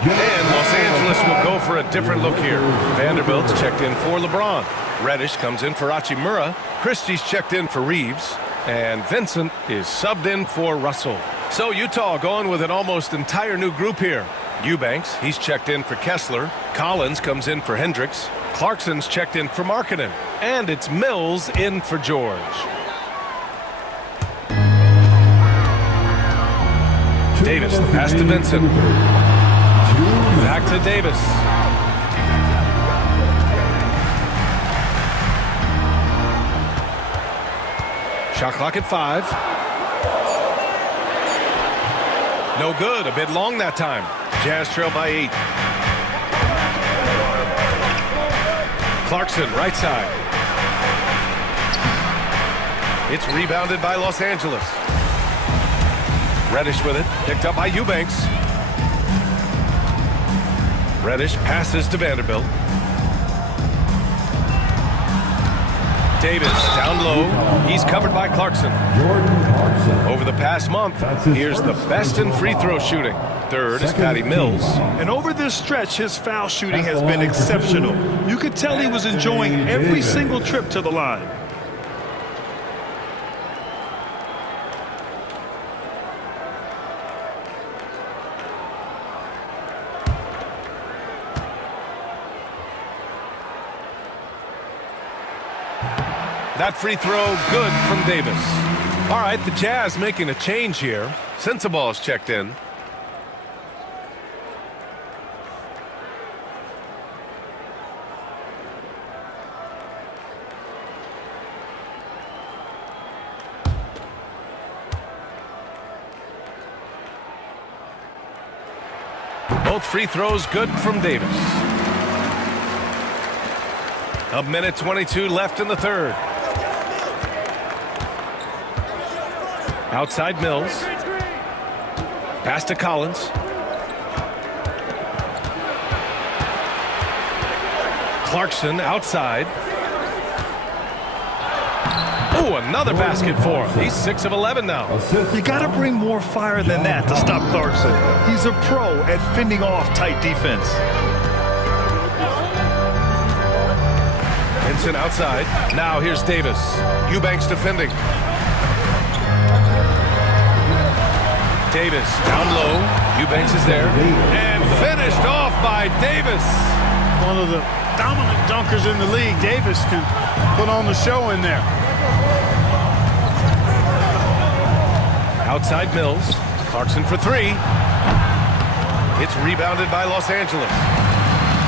And Los Angeles will go for a different look here. Vanderbilt's checked in for LeBron. Reddish comes in for Hachimura. Christie's checked in for Reeves. And Vincent is subbed in for Russell. So Utah going with an almost entire new group here. Eubanks, he's checked in for Kessler. Collins comes in for Hendricks. Clarkson's checked in for Markkanen. And it's Mills in for George. Davis, the pass to Vincent. Back to Davis. Shot clock at 5. No good. A bit long that time. Jazz trail by 8. Clarkson, right side. It's rebounded by Los Angeles. Reddish with it. Picked up by Eubanks. Reddish passes to Vanderbilt. Davis down low. He's covered by Clarkson. Jordan Clarkson. Over the past month, here's the best in free throw shooting. Third is Patty Mills. And over this stretch, his foul shooting has been exceptional. You could tell he was enjoying every single trip to the line. That free throw good from Davis. All right, the Jazz making a change here. Sensabaugh's checked in. Both free throws good from Davis. A minute 22 left in the third. Outside Mills. Pass to Collins. Clarkson outside. Oh, another basket for him. He's 6 of 11 now. You got to bring more fire than that to stop Clarkson. He's a pro at fending off tight defense. Vincent outside. Now here's Davis. Eubanks defending. Davis down low. Eubanks is there. And finished off by Davis. One of the dominant dunkers in the league. Davis can put on the show in there. Outside Mills. Clarkson for 3. It's rebounded by Los Angeles.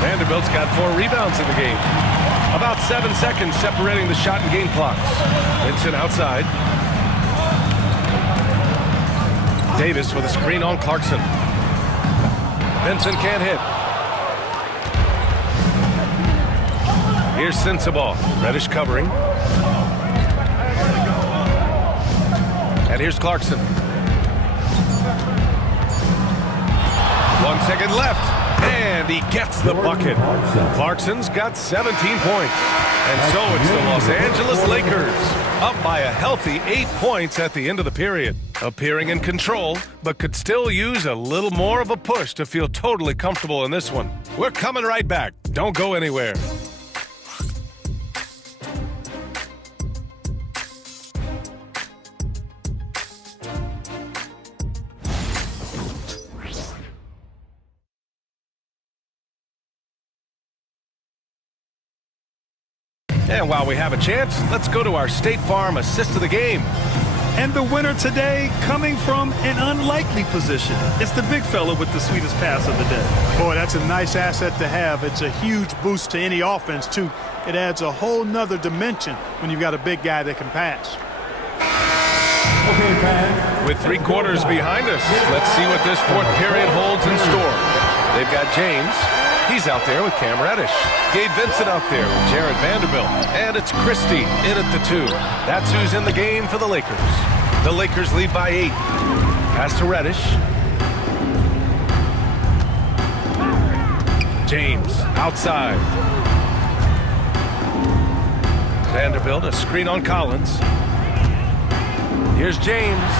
Vanderbilt's got 4 rebounds in the game. About 7 seconds separating the shot and game clocks. Vincent outside. Davis with a screen on Clarkson. Vincent can't hit. Here's Sensabaugh. Reddish covering. And here's Clarkson. 1 second left. And he gets the bucket. Clarkson's got 17 points. And so it's the Los Angeles Lakers, up by a healthy 8 points at the end of the period. Appearing in control, but could still use a little more of a push to feel totally comfortable in this one. We're coming right back. Don't go anywhere. And while we have a chance, let's go to our State Farm assist of the game. And the winner today coming from an unlikely position. It's the big fella with the sweetest pass of the day. Boy, that's a nice asset to have. It's a huge boost to any offense, too. It adds a whole nother dimension when you've got a big guy that can pass. Okay, fans. With 3 quarters behind us, let's see what this 4th period holds in store. They've got James. He's out there with Cam Reddish. Gabe Vincent out there with Jared Vanderbilt. And it's Christie in at the 2. That's who's in the game for the Lakers. The Lakers lead by 8. Pass to Reddish. James outside. Vanderbilt, a screen on Collins. Here's James.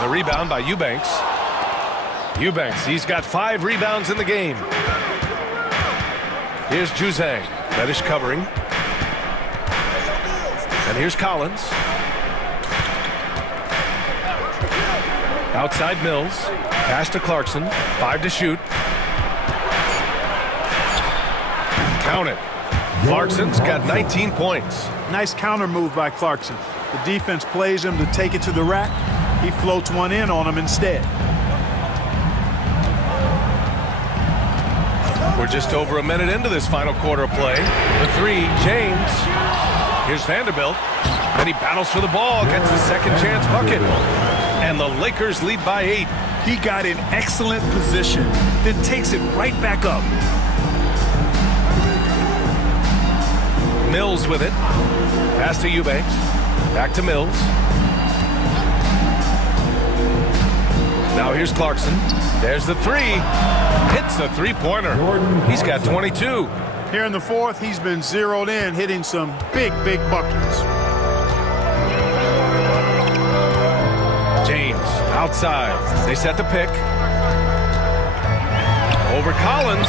The rebound by Eubanks. Eubanks, he's got 5 rebounds in the game. Here's Juzang. Reddish covering. And here's Collins. Outside Mills. Pass to Clarkson. 5 to shoot. Count it. Clarkson's got 19 points. Nice counter move by Clarkson. The defense plays him to take it to the rack. He floats one in on him instead. We're just over a minute into this final quarter of play. The three, James. Here's Vanderbilt. And he battles for the ball, gets the second chance bucket. And the Lakers lead by 8. He got in excellent position, then takes it right back up. Mills with it. Pass to Eubanks. Back to Mills. Now here's Clarkson. There's the three. Hits the three-pointer. He's got 22. Here in the fourth, he's been zeroed in, hitting some big buckets. James outside. They set the pick. Over Collins.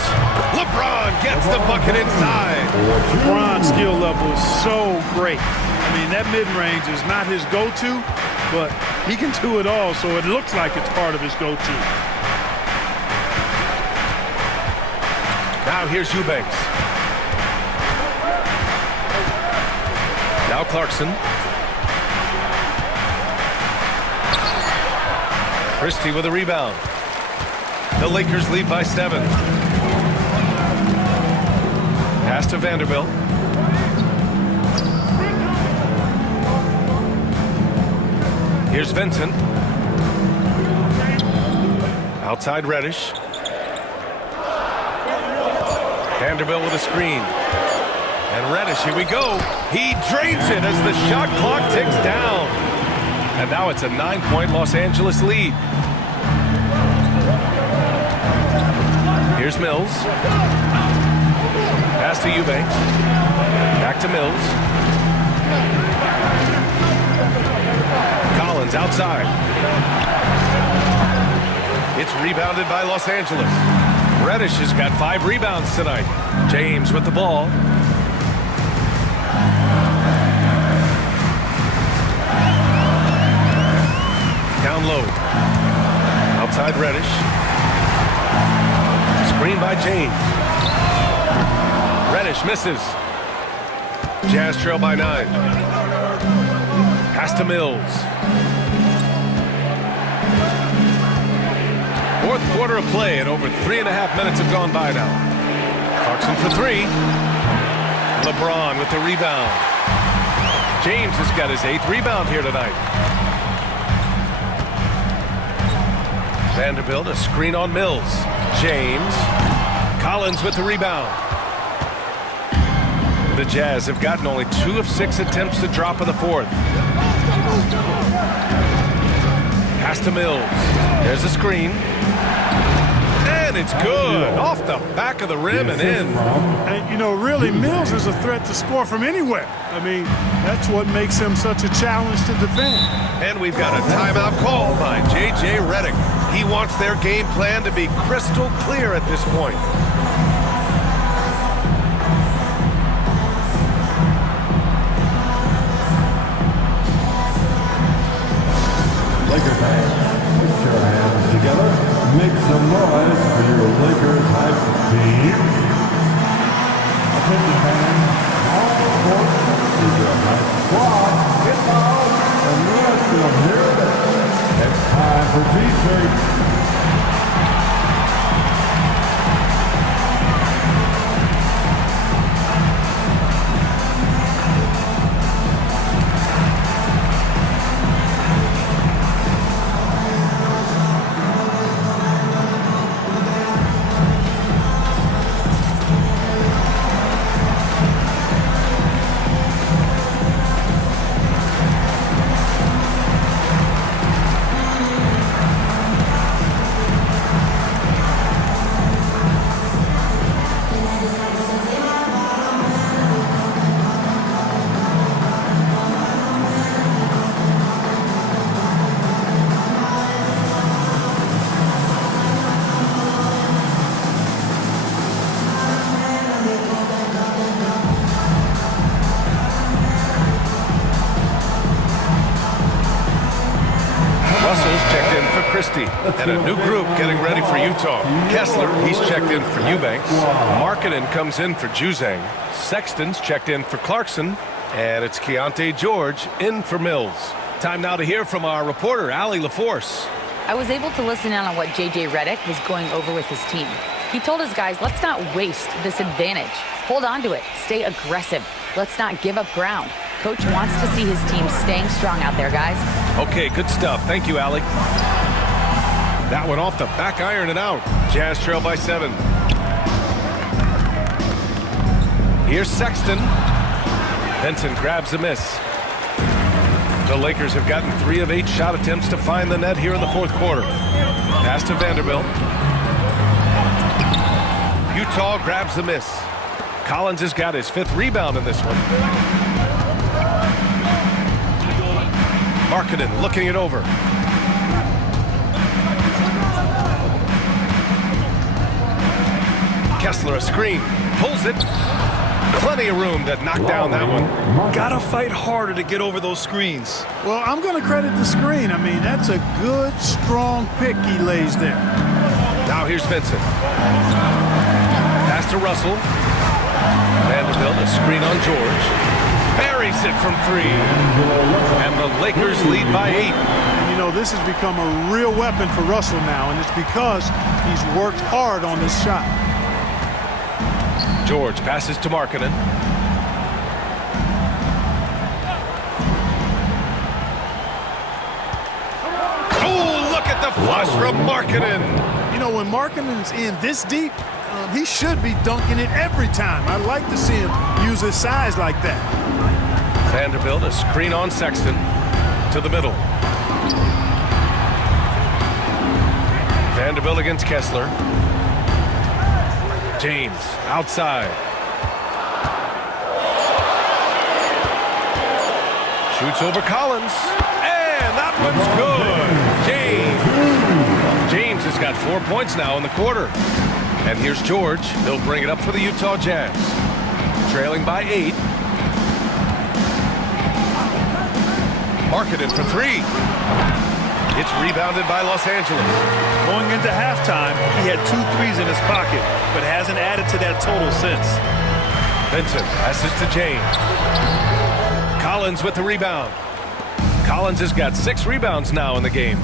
LeBron gets the bucket inside. LeBron's skill level is so great. I mean, that mid-range is not his go-to, but he can do it all, so it looks like it's part of his go-to. Now here's Eubanks. Now Clarkson. Christie with a rebound. The Lakers lead by 7. Pass to Vanderbilt. Here's Vincent. Outside Reddish. Vanderbilt with a screen. And Reddish, here we go. He drains it as the shot clock ticks down. And now it's a 9-point Los Angeles lead. Here's Mills. Pass to Eubanks. Back to Mills. Collins outside. It's rebounded by Los Angeles. Reddish has got 5 rebounds tonight. James with the ball. Down low. Outside Reddish. Screen by James. Reddish misses. Jazz trail by 9. Pass to Mills. Fourth quarter of play and over 3.5 minutes have gone by now. Clarkson for 3. LeBron with the rebound. James has got his 8th rebound here tonight. Vanderbilt, a screen on Mills. James. Collins with the rebound. The Jazz have gotten only 2 of 6 attempts to drop in the fourth. Pass to Mills. There's a screen. And it's good. Off the back of the rim and in. And, you know, really, Mills is a threat to score from anywhere. I mean, that's what makes him such a challenge to defend. And we've got a timeout call by J.J. Redick. He wants their game plan to be crystal clear at this point. Lakers fans, put your hands together. Make some noise for your Lakers hype team. Attention fans, all sports is your hype squad. Get loud and let them hear it. It's time for T-shirts. And a new group getting ready for Utah. Kessler, he's checked in for Eubanks. Markkanen comes in for Juzang. Sexton's checked in for Clarkson. And it's Keontae George in for Mills. Time now to hear from our reporter, Allie LaForce. I was able to listen in on what J.J. Redick was going over with his team. He told his guys, let's not waste this advantage. Hold on to it. Stay aggressive. Let's not give up ground. Coach wants to see his team staying strong out there, guys. Okay, good stuff. Thank you, Allie. That one off the back iron and out. Jazz trail by 7. Here's Sexton. Benson grabs a miss. The Lakers have gotten 3 of 8 shot attempts to find the net here in the fourth quarter. Pass to Vanderbilt. Utah grabs the miss. Collins has got his 5th rebound in this one. Markkanen looking it over. Kessler a screen. Pulls it. Plenty of room to knock down that one. Gotta fight harder to get over those screens. Well, I'm going to credit the screen. I mean, that's a good, strong pick he lays there. Now here's Vincent. Pass to Russell. Vanderbilt, a screen on George. Buries it from 3. And the Lakers lead by 8. And, you know, this has become a real weapon for Russell now, and it's because he's worked hard on this shot. George passes to Markkanen. Oh, look at the flush from Markkanen. You know, when Markkanen's in this deep, he should be dunking it every time. I like to see him use his size like that. Vanderbilt, a screen on Sexton. To the middle. Vanderbilt against Kessler. James outside. Shoots over Collins. And that one's good. James has got 4 points now in the quarter. And here's George. He'll bring it up for the Utah Jazz. Trailing by 8. Markkanen for 3. It's rebounded by Los Angeles. Going into halftime, he had 2 threes in his pocket, but hasn't added to that total since. Vincent passes to James. Collins with the rebound. Collins has got 6 rebounds now in the game.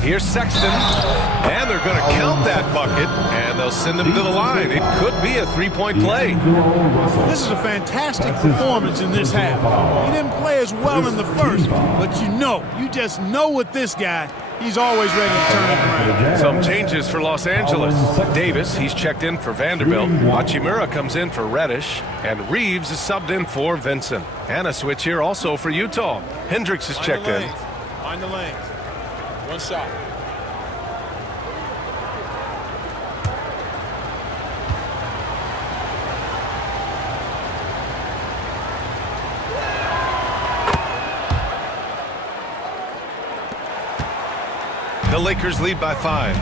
Here's Sexton, and they're going to count that bucket, and they'll send him to the line. It could be a 3-point play. This is a fantastic performance in this half. He didn't play as well in the first, but you just know with this guy, he's always ready to turn it around. Some changes for Los Angeles. Davis, he's checked in for Vanderbilt. Hachimura comes in for Reddish, and Reeves is subbed in for Vincent. And a switch here also for Utah. Hendricks is checked in. Find the lanes. One shot. The Lakers lead by 5.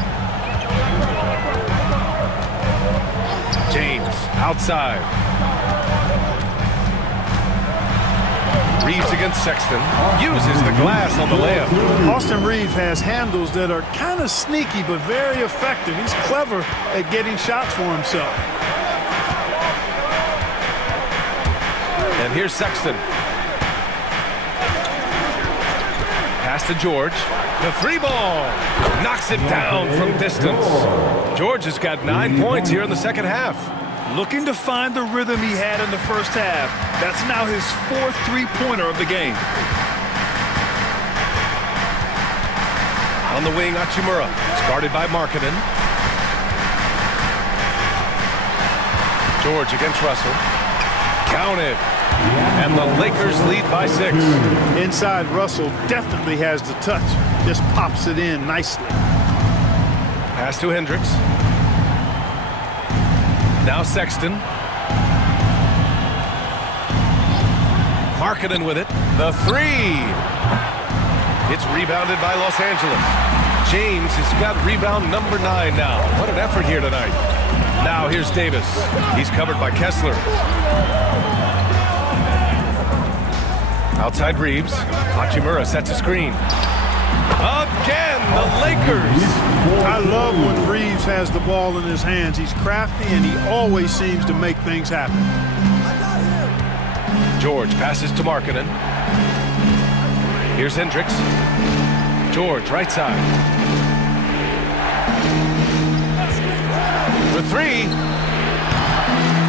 James outside. Reeves against Sexton. Uses the glass on the layup. Austin Reeves has handles that are kind of sneaky but very effective. He's clever at getting shots for himself. And here's Sexton. Pass to George. The 3-ball. Knocks it down from distance. George has got 9 points here in the second half. Looking to find the rhythm he had in the first half. That's now his 4th three-pointer of the game. On the wing, Hachimura. It's guarded by Markkanen. George against Russell. Counted. And the Lakers lead by 6. Inside, Russell definitely has the touch. Just pops it in nicely. Pass to Hendricks. Now Sexton. Markkanen with it. The 3. It's rebounded by Los Angeles. James has got rebound number 9 now. What an effort here tonight. Now here's Davis. He's covered by Kessler. Outside Reeves. Hachimura sets a screen. Again, the Lakers. I love when Reeves has the ball in his hands. He's crafty, and he always seems to make things happen. George passes to Markkanen. Here's Hendricks. George, right side. For three.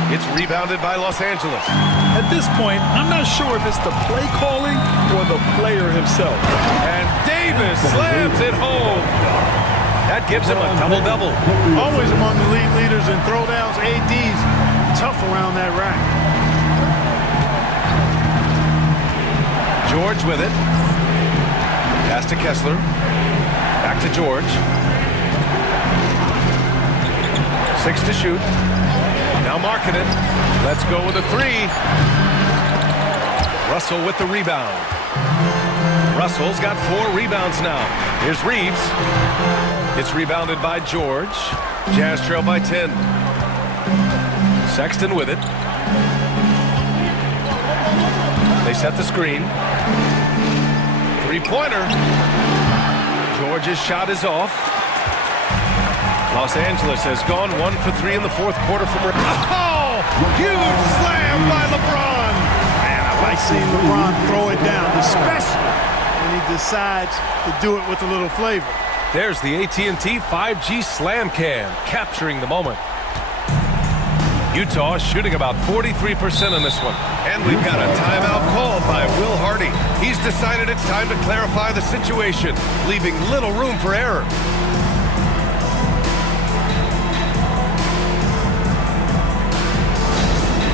It's rebounded by Los Angeles. At this point, I'm not sure if it's the play calling or the player himself. And Davis slams it home. That gives him a double-double. Always among the league leaders in throwdowns. AD's tough around that rack. George with it. Pass to Kessler. Back to George. 6 to shoot. Now Markkanen. Let's go with a three. Russell with the rebound. Russell's got 4 rebounds now. Here's Reeves. It's rebounded by George. Jazz trail by 10. Sexton with it. They set the screen. Three-pointer. George's shot is off. Los Angeles has gone 1 for 3 in the fourth quarter from... Oh! Huge slam by LeBron! Man, I like seeing LeBron throw it down, especially when he decides to do it with a little flavor. There's the AT&T 5G Slam Cam, capturing the moment. Utah shooting about 43% on this one. And we've got a timeout called by Will Hardy. He's decided it's time to clarify the situation, leaving little room for error.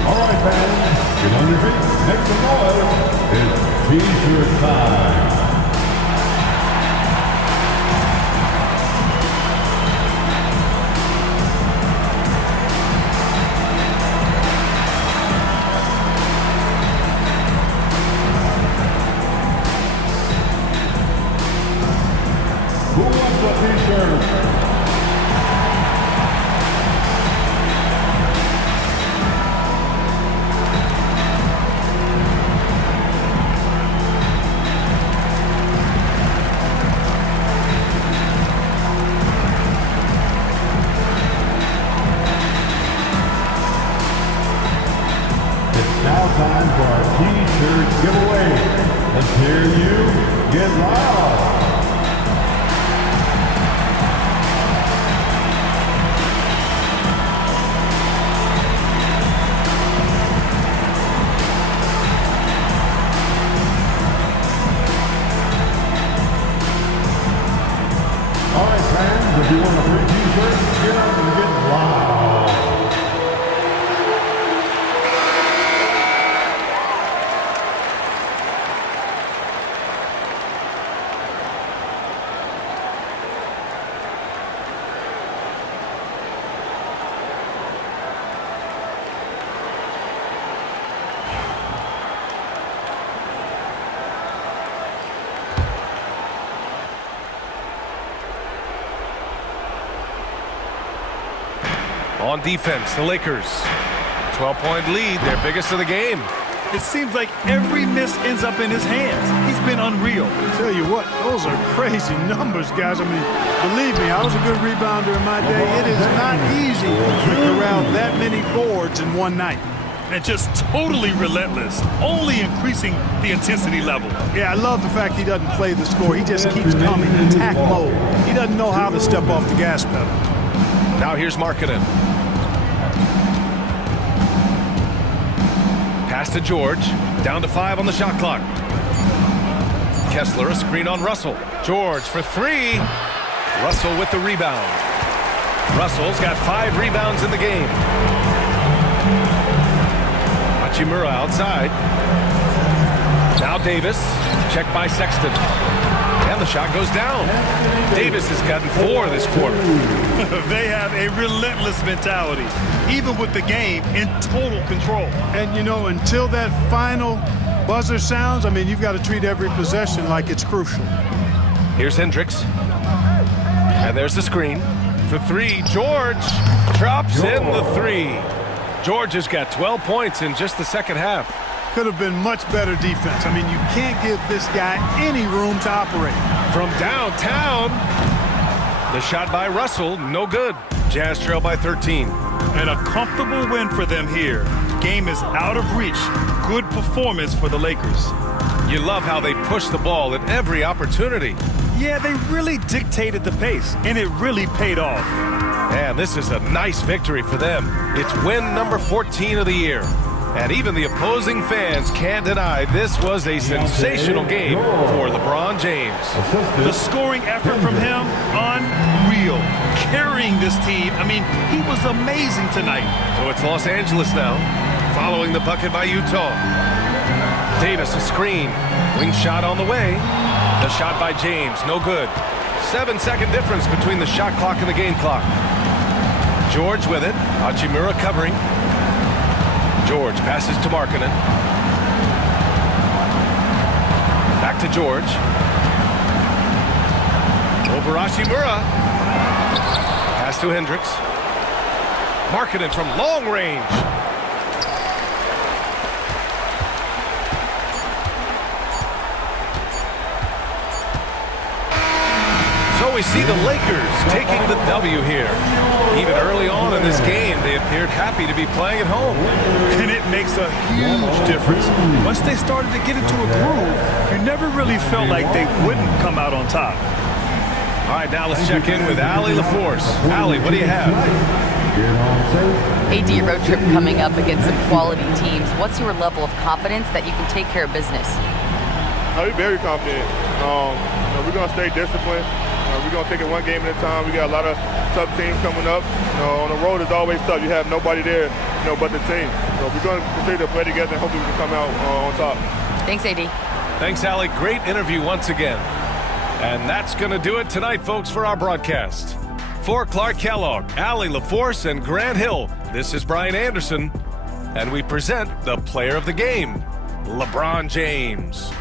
All right, fans, get on your feet, make some noise. It's T-shirt time. Who wants the T-shirt? Now time for our T-shirt giveaway. Let's hear you get loud. All right, fans, if you want a free T-shirt, get up and get loud. On defense, the Lakers. 12-point lead, their biggest of the game. It seems like every miss ends up in his hands. He's been unreal. Tell you what, those are crazy numbers, guys. I mean, believe me, I was a good rebounder in my day. It is not easy to corral that many boards in one night. And just totally relentless, only increasing the intensity level. Yeah, I love the fact he doesn't play the score. He just keeps coming, attack mode. He doesn't know how to step off the gas pedal. Now here's Markkanen. Pass to George. Down to 5 on the shot clock. Kessler, a screen on Russell. George for 3. Russell with the rebound. Russell's got 5 rebounds in the game. Hachimura outside. Now Davis. Check by Sexton. And the shot goes down. Davis has gotten 4 this quarter. They have a relentless mentality, even with the game in total control. And, you know, until that final buzzer sounds, I mean, you've got to treat every possession like it's crucial. Here's Hendricks. And there's the screen. For 3, George drops in the 3. George has got 12 points in just the second half. could have been much better defense. I mean, you can't give this guy any room to operate. From downtown, the shot by Russell, no good. Jazz trail by 13. And a comfortable win for them here. Game is out of reach. Good performance for the Lakers. You love how they push the ball at every opportunity. Yeah, they really dictated the pace, and it really paid off. And this is a nice victory for them. It's win number 14 of the year. And even the opposing fans can't deny this was a sensational game for LeBron James. The scoring effort from him, unreal. Carrying this team, I mean, he was amazing tonight. So it's Los Angeles now, following the bucket by Utah. Davis, a screen. Wing shot on the way. The shot by James, no good. 7-second difference between the shot clock and the game clock. George with it. Hachimura covering. George passes to Markkanen. Back to George. Over Hachimura. Pass to Hendricks. Markkanen from long range. So we see the Lakers taking the W here. Even early on in this game, they appeared happy to be playing at home. And it makes a huge difference. Once they started to get into a groove, you never really felt like they wouldn't come out on top. All right, now let's check in with Allie LaForce. Allie, what do you have? AD, road trip coming up against some quality teams. What's your level of confidence that you can take care of business? We're very confident. We're going to stay disciplined. We're going to take it one game at a time. We got a lot of tough teams coming up. On the road, it's always tough. You have nobody there, but the team. So we're going to continue to play together and hopefully we can come out on top. Thanks, AD. Thanks, Allie. Great interview once again. And that's going to do it tonight, folks, for our broadcast. For Clark Kellogg, Allie LaForce, and Grant Hill, this is Brian Anderson, and we present the player of the game, LeBron James.